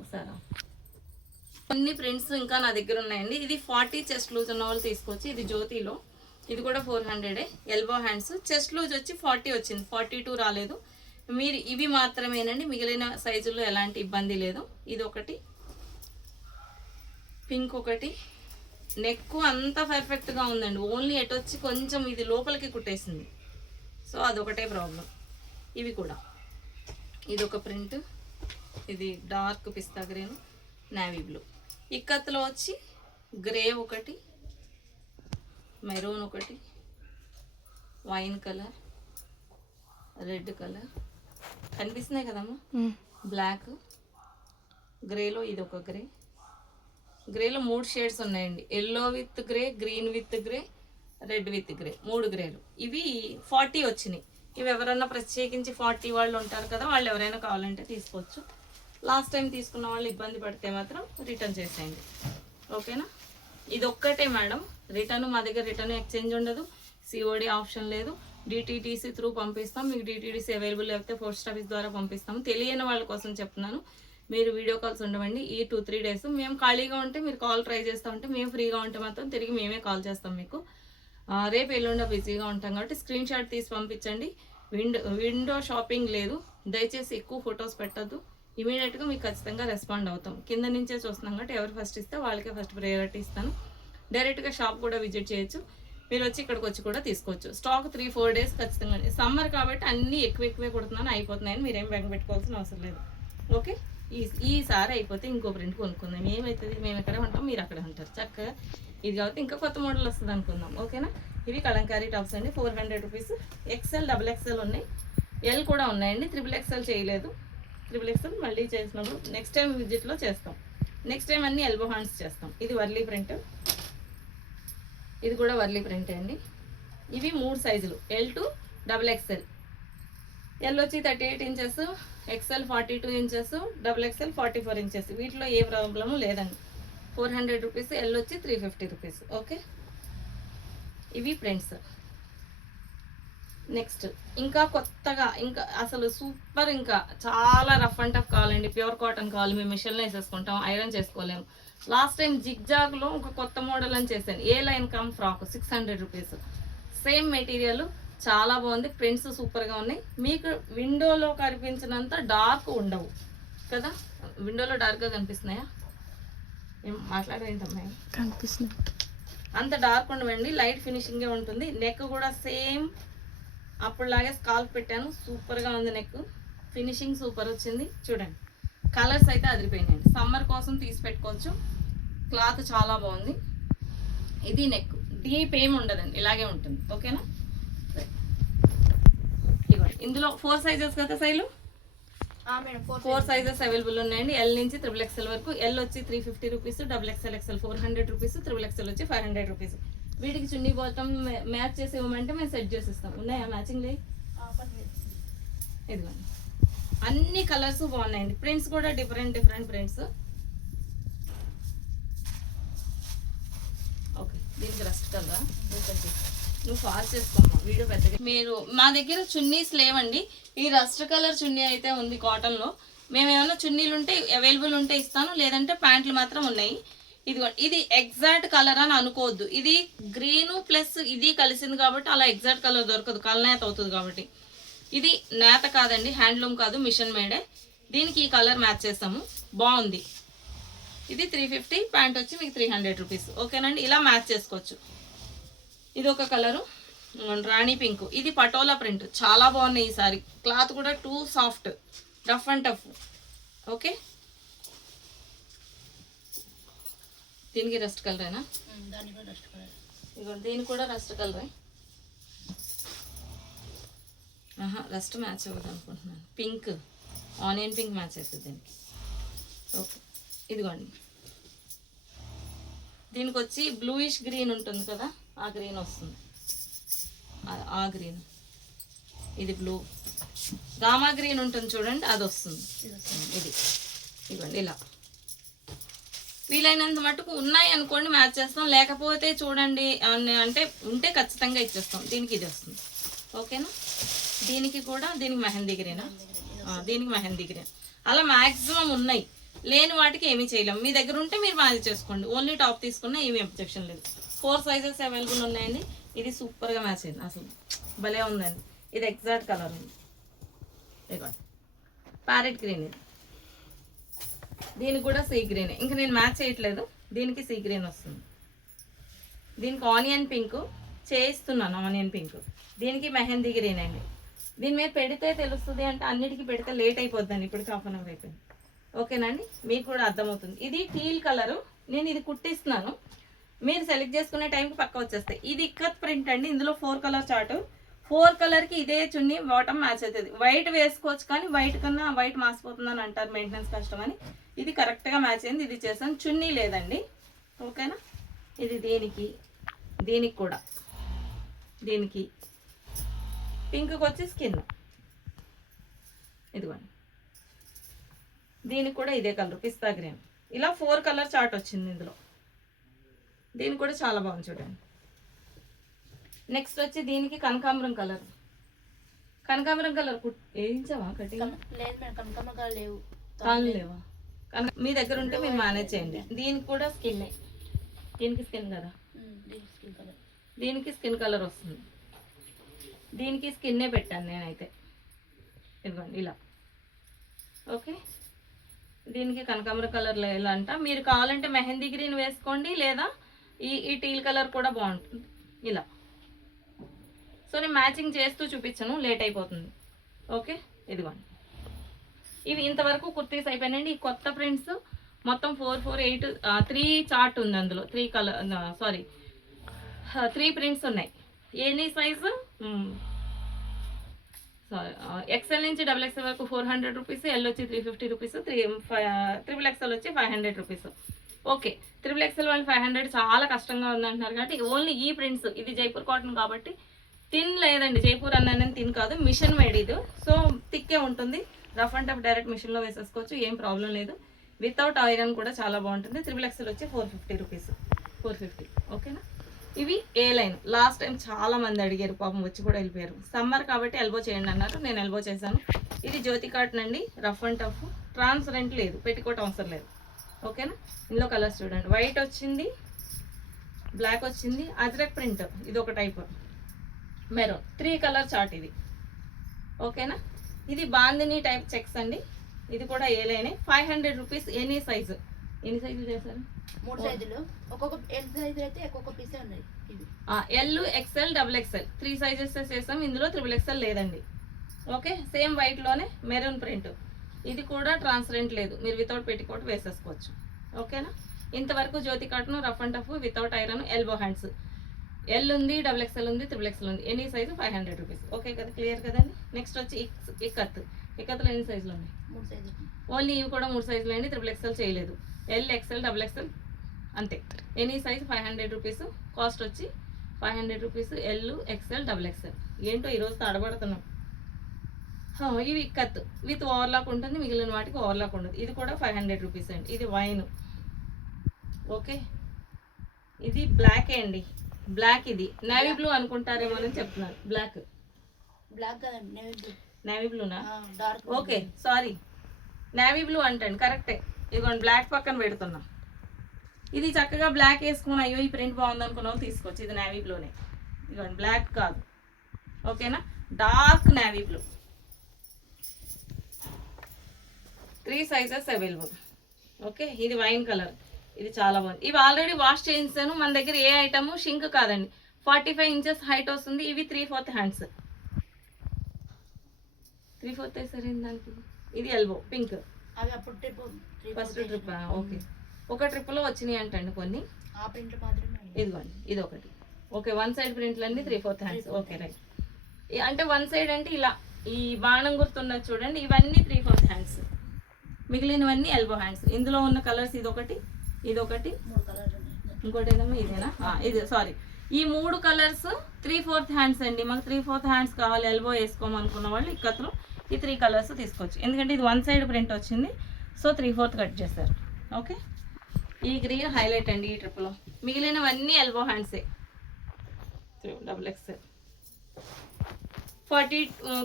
ఒకసారి కొన్ని ప్రింట్స్ ఇంకా నా దగ్గర ఉన్నాయండి. ఇది 40 చెస్ట్ లూజ్ ఉన్న వాళ్ళు తీసుకోవచ్చు. ఇది జ్యోతిలో, ఇది కూడా 400 ఎల్బో హ్యాండ్స్, చెస్ట్ లూజ్ వచ్చి 40 వచ్చింది, 42 రాలేదు. మీరు ఇవి మాత్రమేనండి, మిగిలిన సైజుల్లో ఎలాంటి ఇబ్బంది లేదు. ఇది ఒకటి, పింక్ ఒకటి, నెక్ అంతా పర్ఫెక్ట్గా ఉందండి, ఓన్లీ ఎటు వచ్చి కొంచెం ఇది లోపలికి కుట్టేసింది, సో అదొకటే ప్రాబ్లం. ఇవి కూడా, ఇది ఒక ప్రింట్, ఇది డార్క్ పిస్తా గ్రీన్, నేవీ బ్లూ. ఇక్కత్లో వచ్చి గ్రే ఒకటి, మెరూన్ ఒకటి, వైన్ కలర్, రెడ్ కలర్ కనిపిస్తున్నాయి కదమ్మా, బ్లాక్, గ్రేలో ఇది ఒక గ్రే, గ్రేలో 3 షేడ్స్ ఉన్నాయండి, yellow with grey, green with grey, red with grey, 3 గ్రేలు. ఇవి 40 వచ్చినాయి. ఇవి ఎవరైనా ప్రత్యేకించి 40 వాళ్ళు ఉంటారు కదా, వాళ్ళు ఎవరైనా కావాలంటే తీసుకోవచ్చు. లాస్ట్ టైం తీసుకున్న వాళ్ళు ఇబ్బంది పడితే మాత్రం రిటర్న్ చేసేయండి, ఓకేనా. ఇది ఒక్కటే మేడం రిటర్న్, మా దగ్గర రిటర్న్ ఎక్స్చేంజ్ ఉండదు, సిఓడి ఆప్షన్ లేదు, డిటీడీసీ త్రూ పంపిస్తాం. మీకు డిటీడీసీ అవైలబుల్ లేకపోతే పోస్ట్ ఆఫీస్ ద్వారా పంపిస్తాము. తెలియని వాళ్ళ కోసం చెప్తున్నాను, మీరు వీడియో కాల్స్ ఉండవండి ఈ 2-3 డేస్. మేము ఖాళీగా ఉంటే మీరు కాల్ ట్రై చేస్తూ ఉంటే, మేము ఫ్రీగా ఉంటే మాత్రం తిరిగి మేమే కాల్ చేస్తాం మీకు. రేపు ఎల్లుండా బిజీగా ఉంటాం కాబట్టి స్క్రీన్ షాట్ తీసి పంపించండి. విండో షాపింగ్ లేదు, దయచేసి ఎక్కువ ఫొటోస్ పెట్టద్దు, ఇమీడియట్గా మీకు ఖచ్చితంగా రెస్పాండ్ అవుతాం. కింద నుంచే చూస్తున్నాం కాబట్టి ఎవరు ఫస్ట్ ఇస్తే వాళ్ళకే ఫస్ట్ ప్రయారిటీ ఇస్తాను. డైరెక్ట్గా షాప్ కూడా విజిట్ చేయొచ్చు, మీరు వచ్చి ఇక్కడికి వచ్చి కూడా తీసుకోవచ్చు. స్టాక్ 3-4 డేస్ ఖచ్చితంగా, సమ్మర్ కాబట్టి అన్నీ ఎక్కువే కుడుతున్నాను, అయిపోతున్నాయని మీరేం బెంగ పెట్టుకోవాల్సిన అవసరం లేదు. ఓకే, ఈసారి అయిపోతే ఇంకో ప్రింట్ కొనుక్కుందాం, ఏమవుతుంది, మేము ఎక్కడ ఉంటాం మీరు అక్కడ ఉంటారు చక్కగా. ఇది కాబట్టి ఇంకా కొత్త మోడల్ వస్తుంది అనుకుందాం, ఓకేనా. ఇవి కలంకారీ టాప్స్ అండి, 400 రూపీస్. XL, XXL ఉన్నాయి, ఎల్ కూడా ఉన్నాయండి. XXL చేయలేదు, XXL మళ్ళీ చేసినప్పుడు నెక్స్ట్ టైం విజిట్లో చేస్తాం. నెక్స్ట్ టైం అన్నీ ఎల్బో హ్యాండ్స్ చేస్తాం. ఇది వర్లీ ప్రింట్, ఇది కూడా వర్లీ ప్రింట్ అండి. ఇవి 3 సైజులు, L to XXL. ఎల్ వచ్చి 38 inches, XL 42 inches, XXL 44 inches. వీటిలో ఏ ప్రాబ్లము లేదండి. 400 రూపీస్, ఎల్ వచ్చి 350 రూపీస్. ఓకే, ఇవి ప్రింట్స్. నెక్స్ట్ ఇంకా కొత్తగా ఇంకా అసలు సూపర్, ఇంకా చాలా రఫ్ అండ్ టఫ్ కావాలండి, ప్యూర్ కాటన్ కావాలి, మేము మిషన్లో వేసేసుకుంటాం, ఐరన్ చేసుకోలేము. లాస్ట్ టైం జిగ్జాగ్లో ఒక కొత్త మోడల్ అని చేశాను, A line cum frock 600 rupees, same material, చాలా బాగుంది, ప్రింట్స్ సూపర్గా ఉన్నాయి. మీకు విండోలో కనిపించినంత డార్క్ ఉండవు కదా, విండోలో డార్క్గా కనిపిస్తున్నాయా, ఏం మాట్లాడేంటమ్మా, కనిపిస్తుంది, అంత డార్క్ ఉండవండి, లైట్ ఫినిషింగే ఉంటుంది. నెక్ కూడా సేమ్ అప్పుడులాగే స్కాల్ప్ పెట్టాను, సూపర్గా ఉంది, నెక్ ఫినిషింగ్ సూపర్ వచ్చింది. చూడండి కలర్స్ అయితే అదిరిపోయినాయండి, సమ్మర్ కోసం తీసి పెట్టుకోవచ్చు, క్లాత్ చాలా బాగుంది. ఇది నెక్, డీప్ ఏమి ఉండదండి, ఇలాగే ఉంటుంది. ఓకేనా, ఇవ్వండి. ఇందులో 4 సైజెస్ కదా శైలు, 4 సైజెస్ అవైలబుల్ ఉన్నాయండి, ఎల్ నుంచి XXL వరకు. ఎల్ వచ్చి 350 రూపీస్, XXL 400 రూపీస్, XXL వచ్చి 500 రూపీస్. వీటికి చున్నీ బాటమ్ మ్యాచ్ చేసి ఇవ్వమంటే మేము సెట్ చేసి ఇస్తాం. ఉన్నాయా మ్యాచింగ్ లే, ఇదిగోండి, అన్ని కలర్స్ బాగున్నాయండి, ప్రింట్స్ కూడా డిఫరెంట్ ప్రింట్స్. ఓకే, దీనికి రస్ట్ కలరా, నువ్వు ఫాస్ట్ చేసుకోమ్మా, వీడియో పెద్దగా. మీరు మా దగ్గర చున్నీస్ లేవండి, ఈ రస్ట్ కలర్ చున్నీ అయితే ఉంది కాటన్లో. మేము ఏమైనా చున్నీలు ఉంటే అవైలబుల్ ఉంటే ఇస్తాను, లేదంటే ప్యాంట్లు మాత్రం ఉన్నాయి. ఇదిగో, ఇది ఎగ్జాక్ట్ కలర్ అని అనుకోవద్దు, ఇది గ్రీను ప్లస్ ఇది కలిసింది కాబట్టి అలా ఎగ్జాక్ట్ కలర్ దొరకదు, కలనేత అవుతుంది కాబట్టి. ఇది నేత కాదండి, హ్యాండ్లూమ్ కాదు, మిషన్ మేడే. దీనికి ఈ కలర్ మ్యాచ్ చేస్తాము, బాగుంది. ఇది 350, ప్యాంట్ వచ్చి మీకు 300 రూపీస్. ఓకేనండి, ఇలా మ్యాచ్ చేసుకోవచ్చు. ఇది ఒక కలరు, రాణి పింక్, ఇది పటోలా ప్రింట్, చాలా బాగున్నాయి ఈసారి, క్లాత్ కూడా two soft, rough and tough. Okay, దీనికి రస్ట్ కలరేనా, దీనికి కూడా రస్ట్ కలరే, రస్ట్ మ్యాచ్ అవ్వదు అనుకుంటున్నాను, పింక్, ఆనియన్ పింక్ మ్యాచ్ అవుతుంది దీనికి. ఓకే, ఇదిగోండి, దీనికి వచ్చి బ్లూయిష్ గ్రీన్ ఉంటుంది కదా, ఆ గ్రీన్ వస్తుంది, ఆ గ్రీన్, ఇది బ్లూ, గామా గ్రీన్ ఉంటుంది చూడండి, అది వస్తుంది. ఇది ఇవ్వండి, ఇలా వీలైనంత మటుకు ఉన్నాయి అనుకోండి మ్యాచ్ చేస్తాం, లేకపోతే చూడండి అంటే ఉంటే ఖచ్చితంగా ఇచ్చేస్తాం. దీనికి ఇది వస్తుంది. ఓకేనా, దీనికి కూడా, దీనికి మెహందీ గ్రీనా, దీనికి మెహందీ గ్రీన్, అలా మ్యాక్సిమం ఉన్నాయి, లేని వాటికి ఏమీ చేయలేము. మీ దగ్గర ఉంటే మీరు మ్యాచ్ చేసుకోండి, ఓన్లీ టాప్ తీసుకున్నా ఏమీ అబ్జెక్షన్ లేదు. 4 సైజెస్ అవైలబుల్ ఉన్నాయండి. ఇది సూపర్గా మ్యాచ్ అయింది, అసలు భలే ఉందండి. ఇది ఎగ్జాక్ట్ కలర్ ఉంది, ఇదిగోండి, ప్యారెట్ గ్రీన్. ఇది దీనికి కూడా సీ గ్రీన్, ఇంకా నేను మ్యాచ్ చేయట్లేదు, దీనికి సీ గ్రీన్ వస్తుంది. దీనికి ఆనియన్ పింక్ చేయిస్తున్నాను, ఆనియన్ పింక్. దీనికి మెహందీ గ్రీన్ అండి. దీని మీద పెడితే తెలుస్తుంది అంటే అన్నిటికీ పెడితే లేట్ అయిపోద్దండి, ఇప్పటికి 1/2 అవర్ అయిపోయింది. ఓకేనండి, మీకు కూడా అర్థమవుతుంది. ఇది టీల్ కలరు, నేను ఇది కుట్టిస్తున్నాను, మీరు సెలెక్ట్ చేసుకునే టైంకి పక్క వచ్చేస్తాయి. ఇది ఇక్కత్ ప్రింట్ అండి, ఇందులో 4 కలర్ చార్ట్, 4 కలర్కి ఇదే చున్నీ బాటమ్ మ్యాచ్ అవుతుంది. వైట్ వేసుకోవచ్చు, కానీ వైట్ కన్నా వైట్ మాసిపోతుందని అంటారు, మెయింటెనెన్స్ కష్టం అని. ఇది కరెక్ట్గా మ్యాచ్ అయింది, ఇది చేసాను. చున్నీ లేదండి, ఓకేనా. ఇది దీనికి కూడా, దీనికి పింక్కి వచ్చి స్కిన్, ఇదిగోండి, దీనికి కూడా ఇదే కలర్ పిస్తా గ్రీన్. ఇలా 4 కలర్ చార్ట్ వచ్చింది ఇందులో. దీనికి కూడా చాలా బాగుంది చూడండి. నెక్స్ట్ వచ్చి దీనికి కనకాంబరం కలర్, కనకాంబరం కలర్ వేయించావా కటింగ్? లేవా, మీ దగ్గర ఉంటే మీరు మేనేజ్ చేయండి. దీనికి కూడా స్కిన్, దీనికి స్కిన్ కదా, దీనికి స్కిన్ కలర్ వస్తుంది. దీనికి స్కిన్నే పెట్టాను నేనైతే, ఇదిగోండి ఇలా. ఓకే, దీనికి కనకాంబరం కలర్ ఇలా అంట. మీరు కావాలంటే మెహందీ గ్రీన్ వేసుకోండి, లేదా ఈ టీల్ కలర్ కూడా బాగుంటుంది ఇలా. సో నేను మ్యాచింగ్ చేస్తూ చూపించాను, లేట్ అయిపోతుంది. ఓకే, ఇదిగోండి, ఇవి ఇంతవరకు కుర్తీస్ అయిపోయినాయండి. ఈ కొత్త ప్రింట్స్ మొత్తం 4, 4, 8, 3 చార్ట్ ఉంది అందులో, 3 ప్రింట్స్ ఉన్నాయి. ఎనీ సైజు, XL నుంచి XXL వరకు 400 రూపీస్, ఎల్ వచ్చి 350 రూపీస్, XXL వచ్చి 500 రూపీస్. ఓకే, XXL వాళ్ళు 500 చాలా కష్టంగా ఉందంటున్నారు కాబట్టి ఓన్లీ ఈ ప్రింట్స్. ఇది జైపూర్ కాటన్ కాబట్టి థిన్ లేదండి, జైపూర్ అన్న థిన్ కాదు, మిషన్ మేడ్ ఇది. సో థిక్కే ఉంటుంది, రఫ్ అండ్ టఫ్ డైరెక్ట్ మిషన్లో వేసేసుకోవచ్చు, ఏం ప్రాబ్లం లేదు. వితౌట్ ఐరన్ కూడా చాలా బాగుంటుంది. XXL వచ్చి 450 రూపీస్, 450. ఓకేనా, ఇవి ఏ లైన్. లాస్ట్ టైం చాలా మంది అడిగారు, పాపం వచ్చి కూడా వెళ్ళిపోయారు. సమ్మర్ కాబట్టి ఎల్బో చేయండి అన్నారు, నేను ఎల్బో చేశాను. ఇది జ్యోతి కాటన్ అండి, రఫ్ అండ్ టఫ్, ట్రాన్స్పరెంట్ లేదు, పెట్టుకోవటం అవసరం లేదు. ఓకేనా. ఇందులో కలర్స్ చూడండి, వైట్ వచ్చింది, బ్లాక్ వచ్చింది, అజ్రక్ ప్రింట్ ఇది ఒక టైప్, మెరూన్, 3 కలర్ చార్ట్ ఇది. ఓకేనా. ఇది బాందిని టైప్ చెక్స్ అండి, ఇది కూడా ఏ లైనే. 500 రూపీస్. Any size. ఎన్ని సైజులు చేశారు? 3 సైజులు. ఒక్కొక్క ఎల్ సైజు అయితే ఒక్కొక్క పీసే ఉన్నాయి. ఎల్, ఎక్స్ఎల్, XXL 3 సైజెస్ చేసాం. ఇందులో XXL లేదండి. ఓకే. సేమ్ వైట్లోనే మెరూన్ ప్రింట్, ఇది కూడా ట్రాన్స్పరెంట్ లేదు, మీరు వితౌట్ పెట్టికోట్ వేసేసుకోవచ్చు. ఓకేనా. ఇంతవరకు Jyoti cotton rough and tough without iron, elbow hands. L ఉంది, XXL ఉంది, XXL ఉంది. Any size 500 rupees. ఓకే కదా, క్లియర్ కదండి. నెక్స్ట్ వచ్చి ఇక్కత్. ఇక్కత్లో ఎన్ని సైజులు ఉన్నాయి? 3 సైజులు. ఓన్లీ ఇవి కూడా 3 సైజులు అండి, XXL చేయలేదు. ఎల్, ఎక్స్ఎల్, XXL అంతే. Any size 500 rupees. కాస్ట్ వచ్చి 500 రూపీస్. L, XL, XXL. ఏంటో ఈరోజు తడబడుతున్నాం. ఇవి ఇక్కత్ విత్ ఓవర్లాక్ ఉంటుంది, మిగిలిన వాటికి ఓవర్లాక్ ఉండదు. ఇది కూడా 500 రూపీస్ అండి. ఇది వైన్. ఓకే. ఇది బ్లాక్ అండి, బ్లాక్. ఇది నేవీ బ్లూ అనుకుంటారేమో అని చెప్తున్నారు. బ్లాక్ నేవీ బ్లూనా? ఓకే, సారీ, నేవీ బ్లూ అంటండి, కరెక్టే. ఇదిగోండి బ్లాక్ పక్కన పెడుతున్నాం. ఇది చక్కగా బ్లాక్ వేసుకుని అయ్యో ఈ ప్రింట్ బాగుంది అనుకున్న వాళ్ళు తీసుకోవచ్చు. ఇది నేవీ బ్లూనే, ఇదిగోండి బ్లాక్ కాదు. ఓకేనా. Dark navy blue. 3 sizes available. Okay. ఇది వైన్ కలర్, ఇది చాలా బాగుంది. ఇవి ఆల్రెడీ వాష్ చేయించాను. మన దగ్గర ఏ ఐటమ్ షింక్ కాదండి, 45 ఇంచెస్ హైట్ వస్తుంది. ఇవి 3/4 హ్యాండ్స్. 3/4 వేసారు దానికి. ఇది ఎల్బో పింక్. అవి అప్పుడు ట్రిప్, ఫస్ట్ ట్రిప్. ఓకే, ఒక ట్రిప్లో వచ్చినాయి అంటండి కొన్ని. ఆ ప్రింట్ మాత్రమే. ఇదిగోండి, ఇది ఒకటి. ఓకే, 1 సైడ్ ప్రింట్లన్నీ 3/4 హ్యాండ్స్. Okay, right. అంటే 1 సైడ్ అంటే ఇలా ఈ బాణం గుర్తున్నది చూడండి, ఇవన్నీ 3/4 హ్యాండ్స్, మిగిలినవన్నీ ఎల్బో హ్యాండ్స్. ఇందులో ఉన్న కలర్స్ ఇదొకటి, ఇదొకటి, 3 కలర్లు. ఇంకోటి ఏదమ్మా, ఇదేనా? ఇది సారీ, ఈ 3 కలర్స్ 3/4 హ్యాండ్స్ అండి. మాకు 3/4 హ్యాండ్స్ కావాలి ఎల్బో వేసుకోమనుకున్న వాళ్ళు ఇక్కత్లో ఈ 3 కలర్స్ తీసుకోవచ్చు. ఎందుకంటే ఇది 1 సైడ్ ప్రింట్ వచ్చింది, సో 3/4 కట్ చేశారు. ఓకే. ఈ గ్రీన్ హైలైట్ అండి ఈ ట్రిప్లో. మిగిలినవన్నీ ఎల్బో హ్యాండ్సే. XXL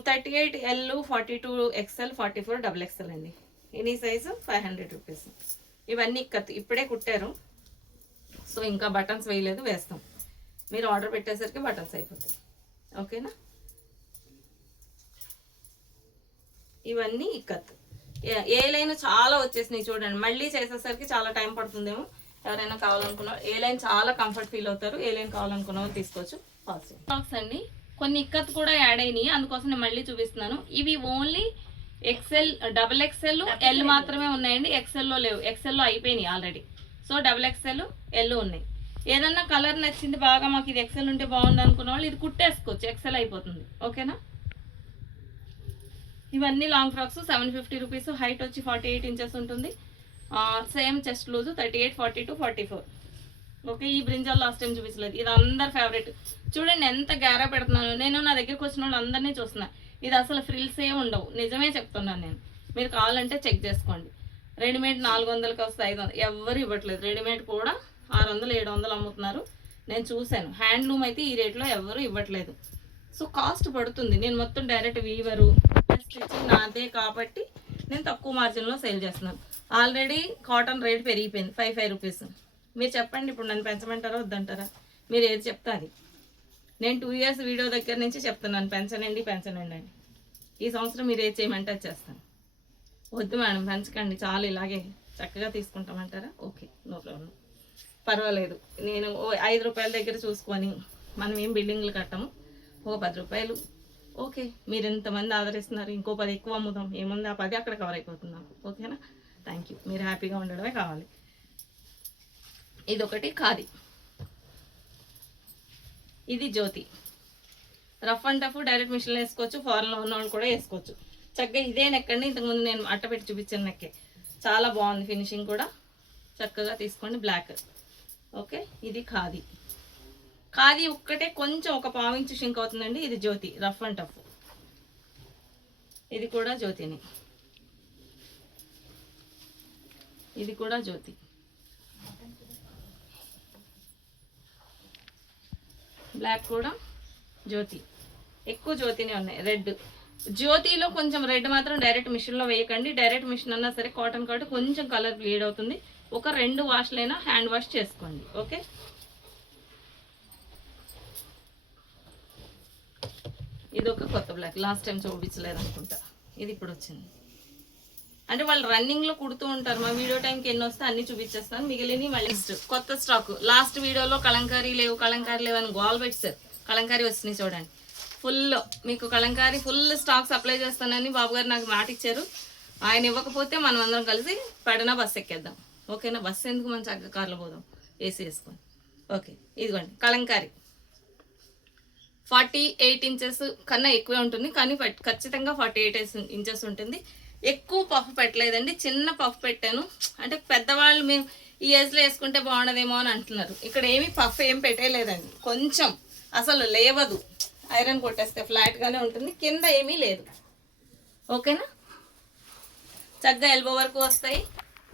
38 ఎల్, 42 XL, 44 XXL అండి. Any size 500 rupees. ఇవన్నీ ఇక్కత్ ఇప్పుడే కుట్టారు, సో ఇంకా బటన్స్ వేయలేదు, వేస్తాం. మీరు ఆర్డర్ పెట్టేసరికి బటన్స్ అయిపోతాయి. ఓకేనా. ఇవన్నీ ఇక్కత్. ఏ లైన్ చాలా వచ్చేసినాయి చూడండి, మళ్ళీ చేసేసరికి చాలా టైం పడుతుందేమో. ఎవరైనా కావాలనుకున్నా ఏ లైన్ చాలా కంఫర్ట్ ఫీల్ అవుతారు, ఏ లైన్ కావాలనుకున్న వాళ్ళు తీసుకోవచ్చు. బాక్స్ అండి, కొన్ని ఇక్కత్ కూడా యాడ్ అయినాయి, అందుకోసం నేను మళ్ళీ చూపిస్తున్నాను. ఇవి ఓన్లీ XL, XXL, ఎల్ మాత్రమే ఉన్నాయండి. XLలో లేవు, XLలో అయిపోయినాయి ఆల్రెడీ. సో XXL, ఎల్ ఉన్నాయి. ఏదన్నా కలర్ నచ్చింది బాగా, మాకు ఇది XL ఉంటే బాగుంది అనుకున్న వాళ్ళు ఇది కుట్టేసుకోవచ్చు, XL అయిపోతుంది. ఓకేనా. ఇవన్నీ లాంగ్ ఫ్రాక్స్ 750 రూపీస్. హైట్ వచ్చి 48 ఇంచెస్ ఉంటుంది. Same chest loose 38, 42, 44. ఓకే. ఈ బ్రింజాల్ లాస్ట్ టైం చూపించలేదు, ఇది అందరు ఫేవరెట్. చూడండి ఎంత గ్యారా పెడుతున్నాను నేను. నా దగ్గరికి వచ్చిన వాళ్ళు అందరినీ చూస్తున్నా. ఇది అసలు ఫ్రిల్స్ ఏ ఉండవు, నిజమే చెప్తున్నాను నేను. మీరు కావాలంటే చెక్ చేసుకోండి. రెడీమేడ్ 400కి వస్తే 500 ఎవరు ఇవ్వట్లేదు. రెడీమేడ్ కూడా 600, 700 అమ్ముతున్నారు. నేను చూశాను. హ్యాండ్లూమ్ అయితే ఈ రేట్లో ఎవరు ఇవ్వట్లేదు. సో కాస్ట్ పడుతుంది. నేను మొత్తం డైరెక్ట్ వీవరు ప్లస్ స్టిచ్చింగ్ నాదే కాబట్టి నేను తక్కువ మార్జిన్లో సేల్ చేస్తున్నాను. ఆల్రెడీ కాటన్ రేట్ పెరిగిపోయింది, 5 రూపీస్. మీరు చెప్పండి ఇప్పుడు నన్ను పెంచమంటారా వద్దంటారా? మీరు ఏది చెప్తా అది. నేను 2 ఇయర్స్ వీడియో దగ్గర నుంచి చెప్తున్నాను పెంచనండి పెంచనండి అని. ఈ సంవత్సరం మీరు ఏది చేయమంటే అది చేస్తాను. వద్దు మేడం పెంచకండి చాలు, ఇలాగే చక్కగా తీసుకుంటామంటారా? ఓకే, నో ప్రాబ్లం, పర్వాలేదు. నేను 5 రూపాయల దగ్గర చూసుకొని, మనం ఏం బిల్డింగ్లు కట్టము, ఒక 10 రూపాయలు. ఓకే, మీరు ఎంతమంది ఆదరిస్తున్నారు, ఇంకో 10 ఎక్కువ అమ్ముదాం, ఏముంది ఆ 10 అక్కడ కవర్ అయిపోతుంది నాకు. ఓకేనా. Thank you. మీరు హ్యాపీగా ఉండడమే కావాలి. ఇదొకటి ఖాదీ, ఇది జ్యోతి. రఫ్ అండ్ టఫ్ డైరెక్ట్ మిషన్లో వేసుకోవచ్చు, ఫారెన్లో ఉన్న వాళ్ళు కూడా వేసుకోవచ్చు. చక్కగా ఇదే నెక్కండి, ఇంతకుముందు నేను అట్ట పెట్టి చూపించాను నెక్కే, చాలా బాగుంది ఫినిషింగ్ కూడా. చక్కగా తీసుకోండి, బ్లాక్. ఓకే. ఇది ఖాదీ. ఖాదీ ఒక్కటే కొంచెం ఒక 1/4 ఇంచు షింక్ అవుతుందండి. ఇది జ్యోతి రఫ్ అండ్ టఫ్. ఇది కూడా జ్యోతిని, ఇది కూడా జ్యోతి. బ్లాక్ కూడా జ్యోతి, ఎక్కువ జ్యోతినే ఉన్నాయి. రెడ్ జ్యోతిలో కొంచెం రెడ్ మాత్రం డైరెక్ట్ మిషన్లో వేయకండి. డైరెక్ట్ మిషన్ అన్నా సరే కాటన్ కాబట్టి కొంచెం కలర్ బ్లీడ్ అవుతుంది. ఒక 2 వాష్లైనా హ్యాండ్ వాష్ చేసుకోండి. ఓకే, ఇది ఒక కొత్త బ్లాక్, లాస్ట్ టైం చూపించలేదు అనుకుంటా, ఇది ఇప్పుడు వచ్చింది. అంటే వాళ్ళు రన్నింగ్లో కుడుతూ ఉంటారు. మా వీడియో టైంకి ఎన్ని వస్తే అన్ని చూపించేస్తాను, మిగిలినవి మళ్ళీ కొత్త స్టాక్. లాస్ట్ వీడియోలో కలంకారీ లేవు అని గోల్ పెట్టారు. కలంకారీ వచ్చినాయి చూడండి, ఫుల్ మీకు కలంకారీ ఫుల్ స్టాక్ సప్లై చేస్తానని బాబు గారు నాకు మాట ఇచ్చారు. ఆయన ఇవ్వకపోతే మనం అందరం కలిసి పడినా బస్సు ఎక్కేద్దాం. ఓకేనా, బస్సు ఎందుకు, మనం చక్కగా కార్లో పోదాం ఏసీ వేసుకొని. ఓకే, ఇదిగోండి కలంకారీ 48 ఇంచెస్ కన్నా ఎక్కువే ఉంటుంది, కానీ ఖచ్చితంగా 48 ఇంచెస్ ఉంటుంది. ఎక్కువ పఫ్ పెట్టలేదండి, చిన్న పఫ్ పెట్టాను. అంటే పెద్దవాళ్ళు మేము ఈ ఏజ్లో వేసుకుంటే బాగుండదేమో అని అంటున్నారు. ఇక్కడ ఏమీ పఫ్ ఏం పెట్టేయలేదండి, కొంచెం అసలు లేవదు, ఐరన్ కొట్టేస్తే ఫ్లాట్గానే ఉంటుంది, కింద ఏమీ లేదు. ఓకేనా, చక్కగా ఎల్బో వరకు వస్తాయి.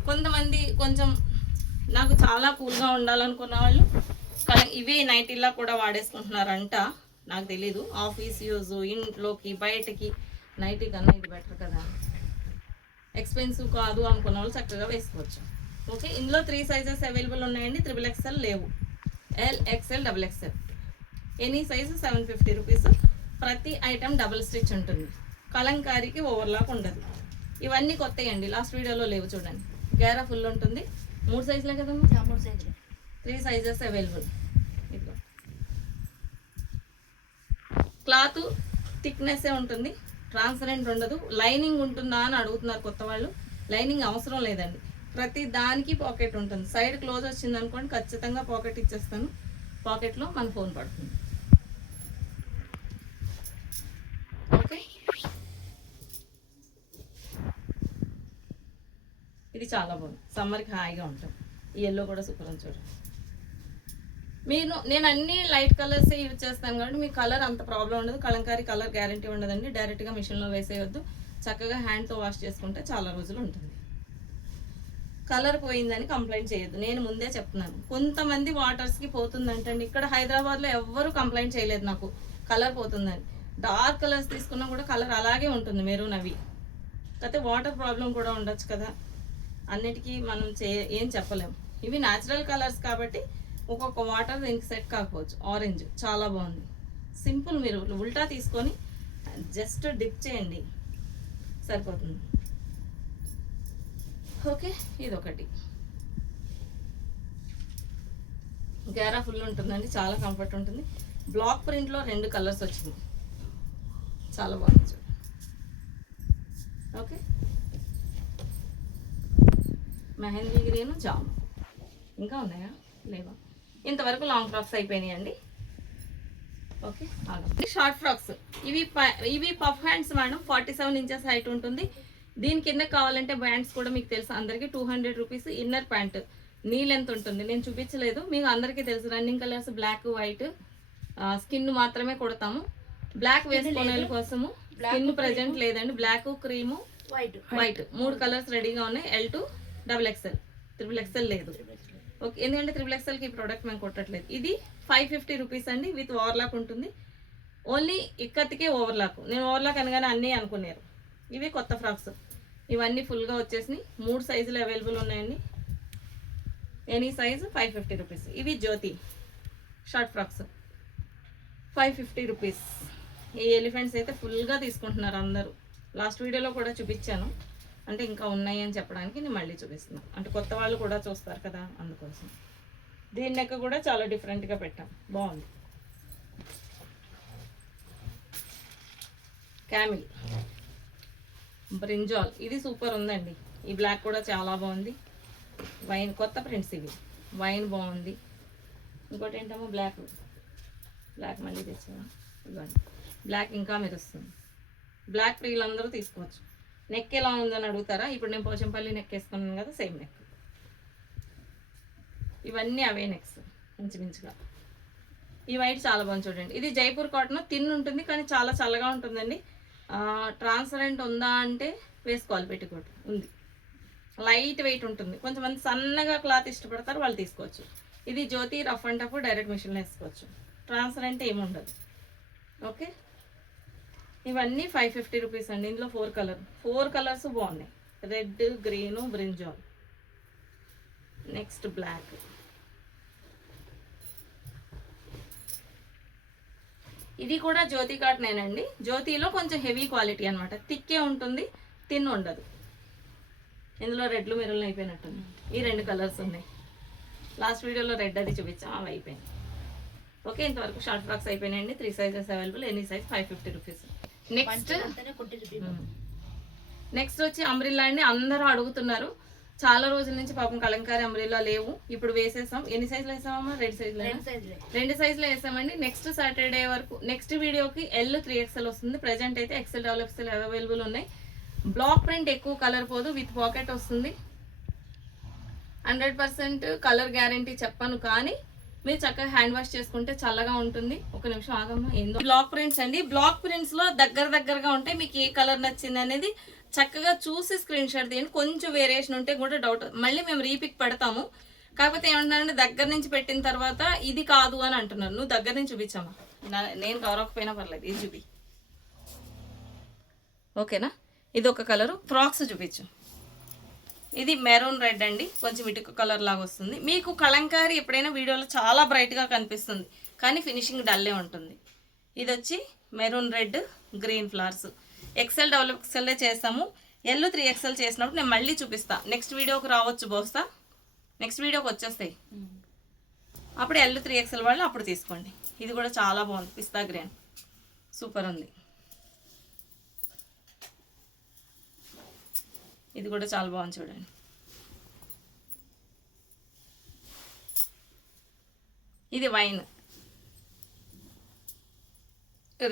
కొంతమంది కొంచెం నాకు చాలా కూల్గా ఉండాలనుకున్న వాళ్ళు ఇవే నైటీలా కూడా వాడేసుకుంటున్నారంట, నాకు తెలీదు. ఆఫీస్ యూజ్, ఇంట్లోకి బయటకి నైటీ కన్నా ఇది బెటర్ కదా, ఎక్స్పెన్సివ్ కాదు అనుకున్న వాళ్ళు చక్కగా వేసుకోవచ్చు. ఓకే, ఇందులో 3 సైజెస్ అవైలబుల్ ఉన్నాయండి. XXL లేవు, LXL XXL, any size 750 rupees. ప్రతి ఐటమ్ డబుల్ స్టిచ్ ఉంటుంది, కలంకారీకి ఓవర్లాక్ ఉండదు. ఇవన్నీ కొత్తవి అండి, లాస్ట్ వీడియోలో లేవు చూడండి. గేరా ఫుల్ ఉంటుంది, 3 సైజులే కదమ్మా, 3 సైజులు, 3 సైజెస్ అవైలబుల్. ఇదిగో క్లాత్ థిక్నెస్సే ఉంటుంది, ట్రాన్స్పరెంట్ ఉండదు. లైనింగ్ ఉంటుందా అని అడుగుతున్నారు కొత్త వాళ్ళు. లైనింగ్ అవసరం లేదండి, ప్రతి దానికి పాకెట్ ఉంటుంది. సైడ్ క్లోజ్ వచ్చింది అనుకోండి, ఖచ్చితంగా పాకెట్ ఇచ్చేస్తాను. పాకెట్లో మన ఫోన్ పడుతుంది. ఓకే, ఇది చాలా బాగుంది, సమ్మర్కి హాయిగా ఉంటుంది. ఈ ఎల్లో కూడా సూపర్ అని చూడండి. నేను అన్ని లైట్ కలర్సే యూజ్ చేస్తాను కాబట్టి మీకు కలర్ అంత ప్రాబ్లం ఉండదు. కలంకారీ కలర్ గ్యారంటీ ఉండదండి. డైరెక్ట్గా మిషన్లో వేసేయొద్దు, చక్కగా హ్యాండ్తో వాష్ చేసుకుంటే చాలా రోజులు ఉంటుంది. కలర్ పోయిందని కంప్లైంట్ చేయొద్దు, నేను ముందే చెప్తున్నాను. కొంతమంది వాటర్స్కి పోతుందంటండి, ఇక్కడ హైదరాబాద్లో ఎవ్వరూ కంప్లైంట్ చేయలేదు నాకు కలర్ పోతుందని. డార్క్ కలర్స్ తీసుకున్నా కూడా కలర్ అలాగే ఉంటుంది, మెరూన్ అవి. కాకపోతే వాటర్ ప్రాబ్లం కూడా ఉండొచ్చు కదా, అన్నిటికీ మనం ఏం చెప్పలేము. ఇవి న్యాచురల్ కలర్స్ కాబట్టి ఒక్కొక్క వాటర్ దీనికి సెట్ కాకపోవచ్చు. ఆరెంజ్ చాలా బాగుంది, సింపుల్. మీరు ఉల్టా తీసుకొని జస్ట్ డిప్ చేయండి సరిపోతుంది. ఓకే, ఇది ఒకటి గేరా ఫుల్ ఉంటుందండి, చాలా కంఫర్ట్ ఉంటుంది. బ్లాక్ ప్రింట్లో 2 కలర్స్ వచ్చింది, చాలా బాగుంది. Okay, mehndi green, jam. ఇంకా ఉన్నాయా, లేవా? ఇంతవరకు లాంగ్ ఫ్రాక్స్ అయిపోయినాయండి. ఓకే, షార్ట్ ఫ్రాక్స్ ఇవి puff hands madam. 47 inches height ఉంటుంది. దీని కింద కావాలంటే బ్యాండ్స్ కూడా మీకు తెలుసు అందరికీ 200 rupees. Inner pant knee length ఉంటుంది, నేను చూపించలేదు, మీకు అందరికీ తెలుసు. Running colours black, white, skin మాత్రమే కొడతాము. బ్లాక్ వేసుకునే కోసము స్కిన్ ప్రజెంట్ లేదండి. బ్లాక్, క్రీము, వైట్ 3 కలర్స్ రెడీగా ఉన్నాయి. L2 XXL, XXL లేదు. ఓకే, ఎందుకంటే XXLకి ఈ ప్రోడక్ట్ మేము కొట్టట్లేదు. ఇది 550 రూపీస్ అండి, విత్ ఓవర్లాక్ ఉంటుంది. ఓన్లీ ఇక్కత్తికే ఓవర్లాక్. నేను ఓవర్లాక్ అనగానే అన్నీ అనుకున్నారు. ఇవి కొత్త ఫ్రాక్స్, ఇవన్నీ ఫుల్గా వచ్చేసినాయి. 3 సైజులు అవైలబుల్ ఉన్నాయండి, ఎనీ సైజు 550 రూపీస్. ఇవి జ్యోతి షార్ట్ ఫ్రాక్స్ 550 రూపీస్. ఈ ఎలిఫెంట్స్ అయితే ఫుల్గా తీసుకుంటున్నారు అందరూ. లాస్ట్ వీడియోలో కూడా చూపించాను, అంటే ఇంకా ఉన్నాయి అని చెప్పడానికి నేను మళ్ళీ చూపిస్తున్నాను. అంటే కొత్త వాళ్ళు కూడా చూస్తారు కదా, అందుకోసం. దీని నెక్ కూడా చాలా డిఫరెంట్గా పెట్టాం, బాగుంది. క్యామిల్, బ్రింజాల్, ఇది సూపర్ ఉందండి. ఈ బ్లాక్ కూడా చాలా బాగుంది. వైన్ కొత్త ప్రింట్స్ ఇవి, వైన్ బాగుంది. ఇంకోటి ఏంటమ్మో బ్లాక్ మళ్ళీ తెచ్చాను. ఇవ్వండి, బ్లాక్ ఇంకా మెరుస్తుంది. బ్లాక్ ప్రీలు అందరూ తీసుకోవచ్చు. నెక్ ఎలా ఉందని అడుగుతారా? ఇప్పుడు నేను పోచంపల్లి నెక్ వేసుకున్నాను కదా, సేమ్ నెక్. ఇవన్నీ అవే నెక్స్ ఇంచుమించుగా. ఈ వైట్ చాలా బాగుంది చూడండి. ఇది జైపూర్ కాటన్, థిన్ ఉంటుంది కానీ చాలా చల్లగా ఉంటుందండి. ట్రాన్స్పరెంట్ ఉందా అంటే వేసుకోవాలి, పెట్టికోట్ ఉంది. లైట్ వెయిట్ ఉంటుంది, కొంచెంమంది సన్నగా క్లాత్ ఇష్టపడతారు, వాళ్ళు తీసుకోవచ్చు. ఇది జ్యోతి రఫ్ అండ్ టఫ్, డైరెక్ట్ మిషన్లో వేసుకోవచ్చు. ట్రాన్స్పరెంట్ ఏమి ఉండదు. ఓకే, ఇవన్నీ 550 రూపీస్ అండి. ఇందులో 4 కలర్స్ బాగున్నాయి. Red, green, brinjal, next black. ఇది కూడా జ్యోతి కాటనేనండి. జ్యోతిలో కొంచెం హెవీ క్వాలిటీ అనమాట, థిక్కే ఉంటుంది, థిన్ ఉండదు. ఇందులో రెడ్లు మెరూన్లు అయిపోయినట్టుంది. ఈ 2 కలర్స్ ఉన్నాయి. లాస్ట్ వీడియోలో రెడ్ అది చూపించాం, అవి అయిపోయింది. ఓకే, ఇంతవరకు షార్ట్ ఫ్రాక్స్ అయిపోయినాయండి. 3 sizes available, any size 550 rupees. Next వచ్చి అంబ్రిల్లా అండి. అందరూ అడుగుతున్నారు, చాలా రోజుల నుంచి పాపం కలంకారీ అంబ్రిల్లా లేవు, ఇప్పుడు వేసేసాం. ఎన్ని సైజులు వేసామమ్మా? 2 సైజులు వేసామండి. నెక్స్ట్ సాటర్డే వరకు, నెక్స్ట్ వీడియోకి L 3XL వస్తుంది. ప్రెజెంట్ అయితే XL, XXL అవైలబుల్ ఉన్నాయి. బ్లాక్ ప్రింట్ ఎక్కువ కలర్ పోదు, విత్ పాకెట్ వస్తుంది. 100% కలర్ గ్యారంటీ చెప్పను, కానీ మీరు చక్కగా హ్యాండ్ వాష్ చేసుకుంటే చల్లగా ఉంటుంది. ఒక నిమిషం ఆగమ్మా. ఏందో బ్లాక్ ప్రింట్స్ అండి. బ్లాక్ ప్రింట్స్ లో దగ్గరగా ఉంటాయి. మీకు ఏ కలర్ నచ్చింది అనేది చక్కగా చూసి స్క్రీన్ షాట్ తీయండి. కొంచెం వేరియేషన్ ఉంటే కూడా డౌట్, మళ్ళీ మేము రీపిక్ పెడతాము. కాకపోతే ఏమంటున్నారంటే దగ్గర నుంచి పెట్టిన తర్వాత ఇది కాదు అని అంటున్నారు. నువ్వు దగ్గర నుంచి చూపించమ్మా, నేను కవరకపోయినా పర్లేదు, ఇది చూపి. ఓకేనా? ఇది ఒక కలరు. ఫ్రాక్స్ చూపించు. ఇది మెరూన్ రెడ్ అండి, కొంచెం ఇటుక కలర్ లాగా వస్తుంది. మీకు కలంకారీ ఎప్పుడైనా వీడియోలో చాలా బ్రైట్గా కనిపిస్తుంది, కానీ ఫినిషింగ్ డల్లే ఉంటుంది. ఇది వచ్చి maroon red, green flowers. XL, XXL చేస్తాము. L 3XL చేసినప్పుడు నేను మళ్ళీ చూపిస్తా. నెక్స్ట్ వీడియోకి రావచ్చు బహుశా, నెక్స్ట్ వీడియోకి వచ్చేస్తాయి. అప్పుడు L 3XL వాళ్ళు అప్పుడు తీసుకోండి. ఇది కూడా చాలా బాగుంది, పిస్తా గ్రీన్, సూపర్ ఉంది. ఇది కూడా చాలా బాగుంది చూడండి. ఇది వైన్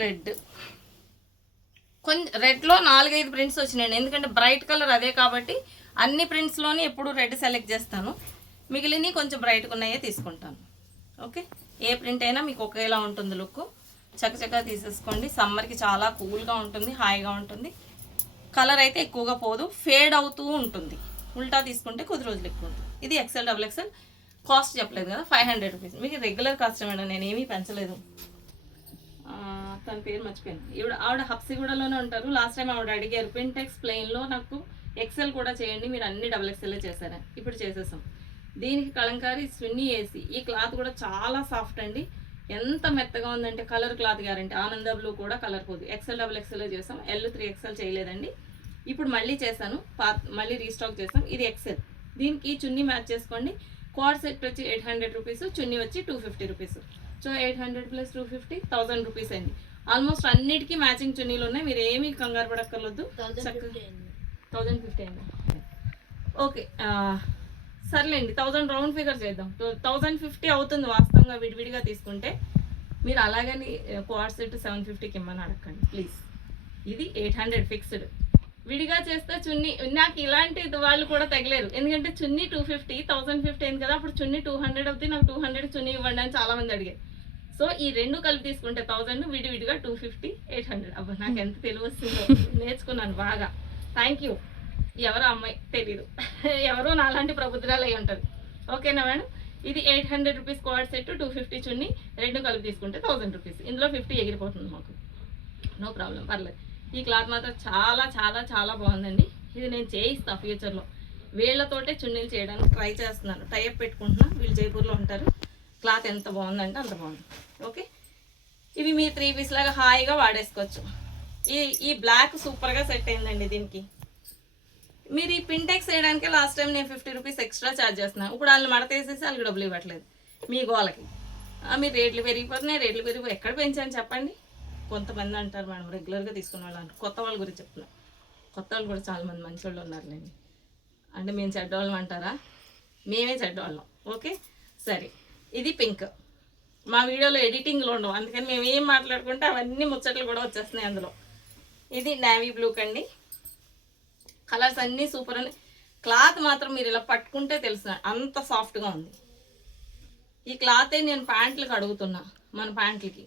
రెడ్. కొంచెం రెడ్లో 4-5 ప్రింట్స్ వచ్చినాయండి, ఎందుకంటే బ్రైట్ కలర్ అదే కాబట్టి అన్ని ప్రింట్స్లోని ఎప్పుడు రెడ్ సెలెక్ట్ చేస్తాను. మిగిలినవి కొంచెం బ్రైట్గా ఉన్నాయే తీసుకుంటాను. ఓకే, ఏ ప్రింట్ అయినా మీకు ఒకేలా ఉంటుంది లుక్. చక్కచక్కగా తీసేసుకోండి. సమ్మర్కి చాలా కూల్గా ఉంటుంది, హాయిగా ఉంటుంది. కలర్ అయితే ఎక్కువగా పోదు, ఫేడ్ అవుతూ ఉంటుంది. ఉల్టా తీసుకుంటే కొద్ది రోజులు ఎక్కువ ఉంటుంది. ఇది XL, XXL. కాస్ట్ చెప్పలేదు కదా, 500 రూపీస్. మీకు రెగ్యులర్ కాస్ట్ ఏమైనా, నేనేమీ పెంచలేదు. తన పేరు మర్చిపోయింది. ఆవిడ హబ్సిగూడలోనే ఉంటారు. లాస్ట్ టైం ఆవిడ అడిగారు పింటెక్స్ ప్లెయిన్లో నాకు XL కూడా చేయండి, మీరు అన్ని XXL చేశారా? ఇప్పుడు చేసేసాం. దీనికి కలంకారీ స్విన్నీ ఏసీ. ఈ క్లాత్ కూడా చాలా సాఫ్ట్ అండి, ఎంత మెత్తగా ఉందంటే కలర్ క్లాత్ గ్యారంటీ. ఆనంద బ్లూ కూడా కలర్ పోదు. XL, XXL చేసాం, L 3XL చేయలేదండి. ఇప్పుడు మళ్ళీ చేశాను, మళ్ళీ రీస్టాక్ చేసాం. ఇది XL. దీనికి చున్నీ మ్యాచ్ చేసుకోండి. క్వాడ్ సెట్ వచ్చి 800 రూపీస్, చున్నీ వచ్చి 250 రూపీస్. సో 800 + 250 1000 రూపీస్ అండి. ఆల్మోస్ట్ అన్నిటికీ మ్యాచింగ్ చున్నీలు ఉన్నాయి, మీరు ఏమీ కంగారు పడక్కర్లేదు. 1050 అయింది. ఓకే, సర్లేండి, 1000 రౌండ్ ఫిగర్ చేద్దాం. 1050 అవుతుంది వాస్తవంగా విడివిడిగా తీసుకుంటే. మీరు అలాగని క్వాడ్ సెట్ 750కి ఇమ్మని అడగండి ప్లీజ్. ఇది 800 ఫిక్స్డ్. విడిగా చేస్తే చున్నీ, నాకు ఇలాంటి వాళ్ళు కూడా తగిలేరు, ఎందుకంటే చున్నీ 250, 1050 అయింది కదా, అప్పుడు చున్నీ 200 అవుతుంది. నాకు 200 చున్నీ ఇవ్వండి అని చాలా మంది అడిగారు. సో ఈ 2 కలిపి తీసుకుంటే 1000, విడివిడిగా 250, 800. అబ్బా, నాకు ఎంత తెలివి వస్తుందో, నేర్చుకున్నాను బాగా. Thank you. ఎవరో అమ్మాయి తెలీదు, ఎవరో నాలాంటి ప్రబుద్ధురాలు అయి ఉంటుంది. ఓకేనా మేడం? ఇది 800 రూపీస్ క్వాడ్ సెట్, 250 చున్నీ, 2 కలిపి తీసుకుంటే 1000 రూపీస్. ఇందులో 50 ఎగిరిపోతుంది మాకు, నో ప్రాబ్లం, పర్లేదు. ఈ క్లాత్ మాత్రం చాలా చాలా చాలా బాగుందండి. ఇది నేను చేయిస్తాను ఫ్యూచర్లో. వీళ్ళతోటే చున్నీలు చేయడానికి ట్రై చేస్తున్నాను, టైప్ పెట్టుకుంటున్నా. వీళ్ళు జైపూర్లో ఉంటారు. క్లాత్ ఎంత బాగుందంటే అంత బాగుంది. ఓకే, ఇవి మీ 3 పీస్ లాగా హాయిగా వాడేసుకోవచ్చు. ఈ బ్లాక్ సూపర్గా సెట్ అయిందండి దీనికి. మీరు ఈ పింటెక్స్ వేయడానికి లాస్ట్ టైం నేను 50 రూపీస్ ఎక్స్ట్రా ఛార్జ్ చేస్తున్నాను. ఇప్పుడు వాళ్ళు మడతేసేసి వాళ్ళకి డబ్బులు ఇవ్వట్లేదు మీ గోళ్ళకి. మీరు రేట్లు పెరిగిపోయి ఎక్కడ పెంచాను చెప్పండి? కొంతమంది అంటారు మేడం రెగ్యులర్గా తీసుకునే వాళ్ళు అంటారు. కొత్త వాళ్ళ గురించి చెప్తున్నా, కొత్త వాళ్ళు కూడా చాలామంది మంచి వాళ్ళు ఉన్నారులేండి. అంటే మేము చెడ్డవాళ్ళం అంటారా? మేమే చెడ్డవాళ్ళం. ఓకే, సరే. ఇది పింక్. మా వీడియోలో ఎడిటింగ్లో ఉండవు, అందుకని మేము ఏం మాట్లాడుకుంటే అవన్నీ ముచ్చట్లు కూడా వచ్చేస్తున్నాయి అందులో. ఇది నేవీ బ్లూ కండి. కలర్స్ అన్నీ సూపర్ అని. క్లాత్ మాత్రం మీరు ఇలా పట్టుకుంటే తెలుసు అంత సాఫ్ట్గా ఉంది. ఈ క్లాతే నేను ప్యాంట్లకు అడుగుతున్నా, మన ప్యాంట్లకి.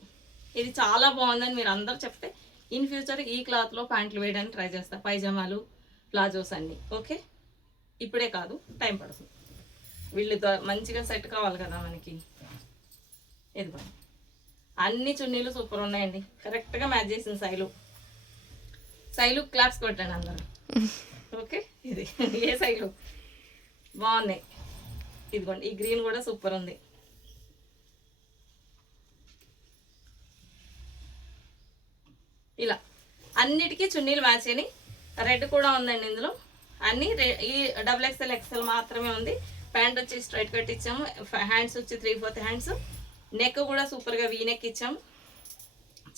ఇది చాలా బాగుందని మీరు అందరూ చెప్తే ఇన్ ఫ్యూచర్ ఈ క్లాత్లో ప్యాంట్లు వేయడానికి ట్రై చేస్తా. పైజామాలు, ప్లాజోస్ అన్నీ. ఓకే, ఇప్పుడే కాదు, టైం పడుతుంది. వీళ్ళు మంచిగా సెట్ కావాలి కదా మనకి. ఇదిగోండి, అన్ని చున్నీలు సూపర్ ఉన్నాయండి. కరెక్ట్గా మ్యాచ్ చేసింది శైలు క్లాప్స్ కొట్టాను అందరూ. ఓకే, ఇది ఏ శైలు బాగున్నాయి. ఇదిగోండి ఈ గ్రీన్ కూడా సూపర్ ఉంది. ఇలా అన్నిటికీ చున్నీలు మ్యాచ్ అయినాయి. రెడ్ కూడా ఉందండి ఇందులో. అన్ని ఈ XXL XL మాత్రమే ఉంది. ప్యాంట్ వచ్చి స్ట్రైట్ కట్ ఇచ్చాము. హ్యాండ్స్ వచ్చి 3/4 హ్యాండ్స్. నెక్ కూడా సూపర్గా వీ నెక్ ఇచ్చాము.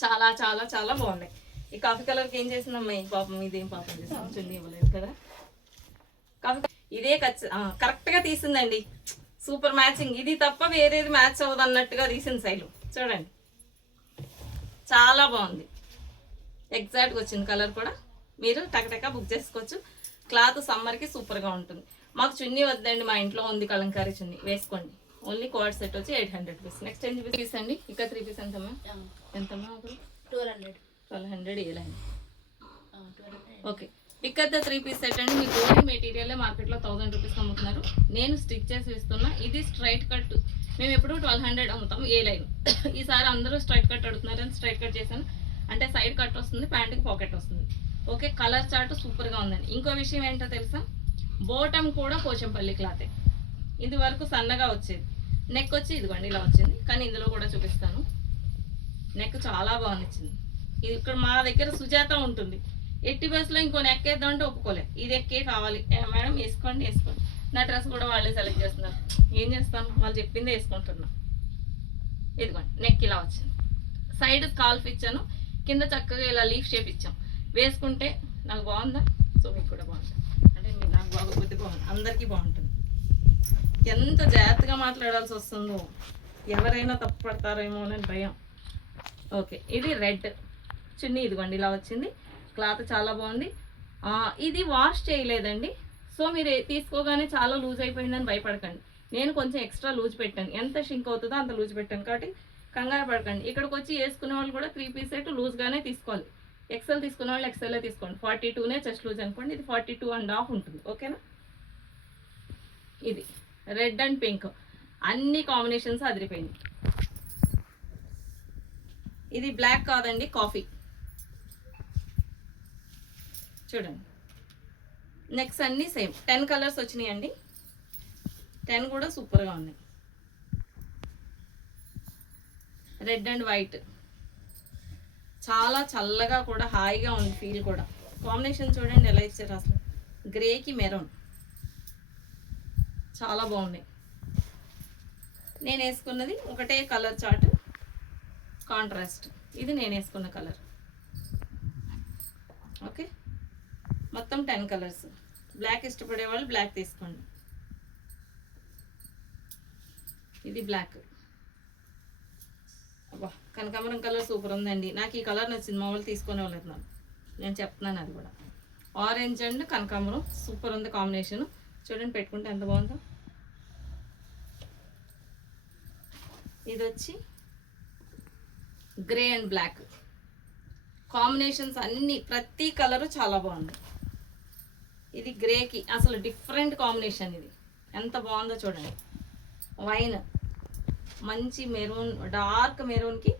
చాలా చాలా చాలా బాగున్నాయి. ఈ కాఫీ కలర్కి ఏం చేసిందమ్మా ఈ పాపం, ఇదేం పాపం చేసాం, చున్నీ ఇవ్వలేదు కదా. కాఫీ ఇదే కరెక్ట్గా తీసిందండి. Super matching. ఇది తప్ప వేరేది మ్యాచ్ అవ్వదు అన్నట్టుగా తీసింది శైలు. చూడండి చాలా బాగుంది. ఎగ్జాక్ట్గా వచ్చింది కలర్ కూడా. మీరు టకటక బుక్ చేసుకోవచ్చు. క్లాత్ సమ్మర్కి సూపర్గా ఉంటుంది. మాకు చున్నీ వద్దండి, మా ఇంట్లో ఉంది కలంకారీ చున్నీ, వేసుకోండి. ఓన్లీ కోడ్ సెట్ వచ్చి 800 రూపీస్. నెక్స్ట్ ఏం పీస్ అండి? ఇక్కడ 3 పీస్ ఎంతమ్మా? ఎంతమ్మా? 1200 ఏలైంది. ఓకే, ఇక్కడ 3 పీస్ సెట్ అండి. మీకు ఓన్లీ మెటీరియల్ మార్కెట్లో 1000 రూపీస్ అమ్ముతున్నారు. నేను స్టిచ్ చేసి ఇస్తున్నా. ఇది స్ట్రైట్ కట్. మేము ఎప్పుడు 1200 అమ్ముతాం ఏ లైన్. ఈసారి అందరూ స్ట్రైట్ కట్ అడుగుతున్నారు అని స్ట్రైట్ కట్ చేశాను. అంటే సైడ్ కట్ వస్తుంది, ప్యాంటుకి పాకెట్ వస్తుంది. ఓకే, కలర్ చార్ట్ సూపర్గా ఉందండి. ఇంకో విషయం ఏంటో తెలుసా, బోటం కూడా పోచంపల్లి క్లాతే. ఇది వరకు సన్నగా వచ్చేది. నెక్ వచ్చి ఇదిగోండి ఇలా వచ్చింది. కానీ ఇందులో కూడా చూపిస్తాను. నెక్ చాలా బాగునిచ్చింది. ఇది ఇక్కడ మా దగ్గర సుజాత ఉంటుంది. ఎట్టి బస్సులో ఇంకో నెక్ వేద్దామంటే ఒప్పుకోలే. ఇది ఎక్కే కావాలి మేడం, వేసుకోండి వేసుకోండి. నా డ్రెస్ కూడా వాళ్ళే సెలెక్ట్ చేస్తున్నారు. ఏం చేస్తాను, వాళ్ళు చెప్పిందే వేసుకుంటున్నా. ఇదిగోండి నెక్ ఇలా వచ్చింది. సైడ్ స్కాల్ఫ్ ఇచ్చాను, కింద చక్కగా ఇలా లీఫ్ షేప్ ఇచ్చాం. వేసుకుంటే నాకు బాగుందా, సో మీకు కూడా బాగుంటుంది. అంటే మీరు నాకు బాగోకపోతే బాగుంది, అందరికీ బాగుంటుంది. ఎంత జాగ్రత్తగా మాట్లాడాల్సి వస్తుందో, ఎవరైనా తప్పుపడతారేమో అని భయం. ఓకే, ఇది రెడ్ చున్నీ. ఇదిగోండి ఇలా వచ్చింది. క్లాత్ చాలా బాగుంది. ఇది వాష్ చేయలేదండి. సో మీరు తీసుకోగానే చాలా లూజ్ అయిపోయిందని భయపడకండి. నేను కొంచెం ఎక్స్ట్రా లూజ్ పెట్టాను. ఎంత షింక్ అవుతుందో అంత లూజ్ పెట్టాను. కాబట్టి కంగారు పడకండి. ఇక్కడికి వచ్చి వేసుకునే వాళ్ళు కూడా 3 పీస్ సెట్ లూజ్గానే తీసుకోవాలి. XL తీసుకునే వాళ్ళు XL తీసుకోండి. 42నే చెస్ట్ లూజ్ అనుకోండి. ఇది 42.5 ఉంటుంది. ఓకేనా. ఇది రెడ్ అండ్ పింక్ అన్ని కాంబినేషన్స్ అదిరిపోయింది. ఇది బ్లాక్ కాదండి, కాఫీ. చూడండి నెక్స్ట్ అన్నీ సేమ్. 10 కలర్స్ వచ్చినాయండి. 10 కూడా సూపర్గా ఉన్నాయి. రెడ్ అండ్ వైట్ చాలా చల్లగా కూడా హాయిగా ఉంది. ఫీల్ కూడా కాంబినేషన్ చూడండి ఎలా ఇచ్చారు అసలు. గ్రేకి మెరూన్ చాలా బాగున్నాయి. నేను వేసుకున్నది ఒకటే కలర్ చార్ట్ కాంట్రాస్ట్. ఇది నేను వేసుకున్న కలర్. ఓకే, మొత్తం 10 కలర్స్. బ్లాక్ ఇష్టపడే వాళ్ళు బ్లాక్ తీసుకోండి. ఇది బ్లాక్. అబ్బా, కనకాంబరం కలర్ సూపర్ ఉందండి. నాకు ఈ కలర్ నచ్చింది. మామూలు తీసుకునే వాళ్ళు నేను చెప్తున్నాను. అది కూడా ఆరెంజ్ అండ్ కనకాంబరం సూపర్ ఉంది కాంబినేషన్. చూడండి పెట్టుకుంటే ఎంత బాగుందో. ఇది వచ్చి గ్రే అండ్ బ్లాక్ కాంబినేషన్స్ అన్ని, ప్రతి కలరు చాలా బాగుంది. ఇది గ్రేకి అసలు డిఫరెంట్ కాంబినేషన్. ఇది ఎంత బాగుందో చూడండి. వైన్ మంచి మెరూన్, డార్క్ మెరూన్కి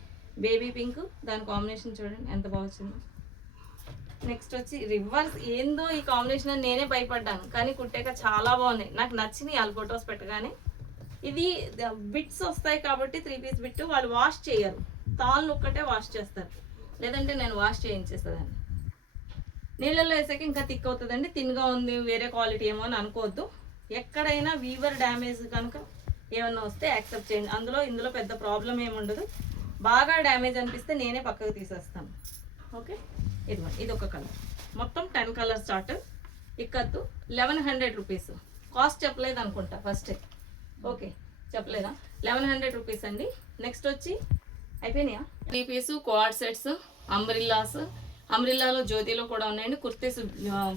బేబీ పింక్, దాని కాంబినేషన్ చూడండి ఎంత బాగా వచ్చిందో. నెక్స్ట్ వచ్చి రివర్స్. ఏందో ఈ కాంబినేషన్ అని నేనే భయపడ్డాను, కానీ కుట్టాక చాలా బాగున్నాయి. నాకు నచ్చినాయి వాళ్ళు ఫొటోస్ పెట్టగానే. ఇది బిట్స్ వస్తాయి కాబట్టి 3 పీస్ బిట్ వాళ్ళు వాష్ చేయరు. తాళ్ళు ఒక్కటే వాష్ చేస్తారు, లేదంటే నేను వాష్ చేయించేసేదాన్ని. నీళ్ళల్లో వేసాక ఇంకా థిక్ అవుతుందండి. తిన్గా ఉంది, వేరే క్వాలిటీ ఏమో అని అనుకోవద్దు. ఎక్కడైనా వీవర్ డ్యామేజ్ కనుక ఏమన్నా వస్తే యాక్సెప్ట్ చేయండి. ఇందులో పెద్ద ప్రాబ్లం ఏముండదు. బాగా డ్యామేజ్ అనిపిస్తే నేనే పక్కకు తీసేస్తాను. ఓకే, ఇది ఒక కలర్. మొత్తం 10 colours chart. Ikat 1100 rupees. Cost చెప్పలేదు అనుకుంటా ఫస్ట్. ఓకే, చెప్పలేదా? 1100 రూపీస్ అండి. నెక్స్ట్ వచ్చి అయిపోయినాయా? 3 పీసు క్వాడ్ సెట్స్, అంబ్రిల్లాస్. అంబ్రిల్లాలో జ్యోతిలో కూడా ఉన్నాయండి. కుర్తీస్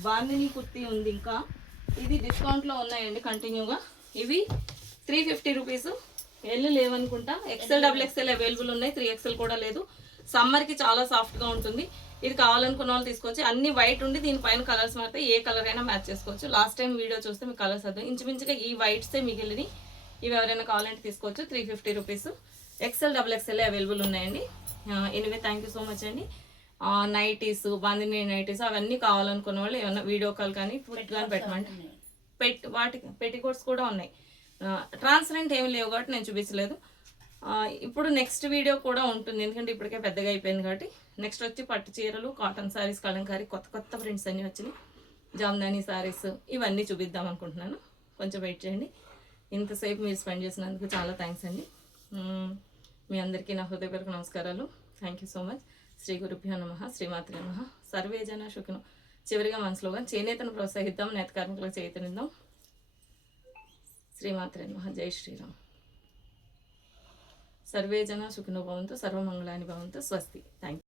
బాందిని కుర్తీ ఉంది. ఇంకా ఇది డిస్కౌంట్లో ఉన్నాయండి కంటిన్యూగా. ఇవి 350 రూపీస్. ఎల్ లేవనుకుంటా. XL XXL అవైలబుల్ ఉన్నాయి. 3XL కూడా లేదు. సమ్మర్కి చాలా సాఫ్ట్గా ఉంటుంది. ఇది కావాలనుకున్న వాళ్ళు తీసుకోవచ్చు. అన్ని వైట్ ఉండి దీనిపైన కలర్స్ మారితే ఏ కలర్ అయినా మ్యాచ్ చేసుకోవచ్చు. లాస్ట్ టైం వీడియో చూస్తే మీకు కలర్స్ అర్థం. ఇంచుమించుగా ఈ వైట్సే మిగిలినవి. ఇవి ఎవరైనా కావాలంటే తీసుకోవచ్చు. 350 rupees. XL double XL available ఉన్నాయండి. Anyway thank you so much అండి. నైటీస్, బాందిని నైటీస్ అవన్నీ కావాలనుకున్న వాళ్ళు ఏమన్నా వీడియో కాల్ కానీ ఫుడ్ కానీ పెట్టమంటే వాటికి పెట్టికోట్స్ కూడా ఉన్నాయి. ట్రాన్స్పరెంట్ ఏమి లేవు కాబట్టి నేను చూపించలేదు. ఇప్పుడు నెక్స్ట్ వీడియో కూడా ఉంటుంది, ఎందుకంటే ఇప్పటికే పెద్దగా అయిపోయింది కాబట్టి. నెక్స్ట్ వచ్చి పట్టు చీరలు, కాటన్ శారీస్, కలంకారీ కొత్త కొత్త ప్రింట్స్ అన్నీ వచ్చినాయి. జామ్దాని శారీస్ ఇవన్నీ చూపిద్దాం అనుకుంటున్నాను. కొంచెం వెయిట్ చేయండి. ఇంతసేపు మీరు స్పెండ్ చేసినందుకు చాలా థ్యాంక్స్ అండి. మీ అందరికీ నా హృదయపూర్వక నమస్కారాలు. Thank you so much. Sri గురుభ్యో నమః, శ్రీమాత్రే నమః. సర్వే జన సుఖినో. చివరిగా మనసులోగా చేనేతను ప్రోత్సహిద్దాం, నేత కార్మికులకు చైతన్యం. శ్రీమాత్రే నమః. జై శ్రీరామ్. సర్వే జన సుఖినో భవంతు, సర్వమంగళాని భవంతు. స్వస్తి. Thank you.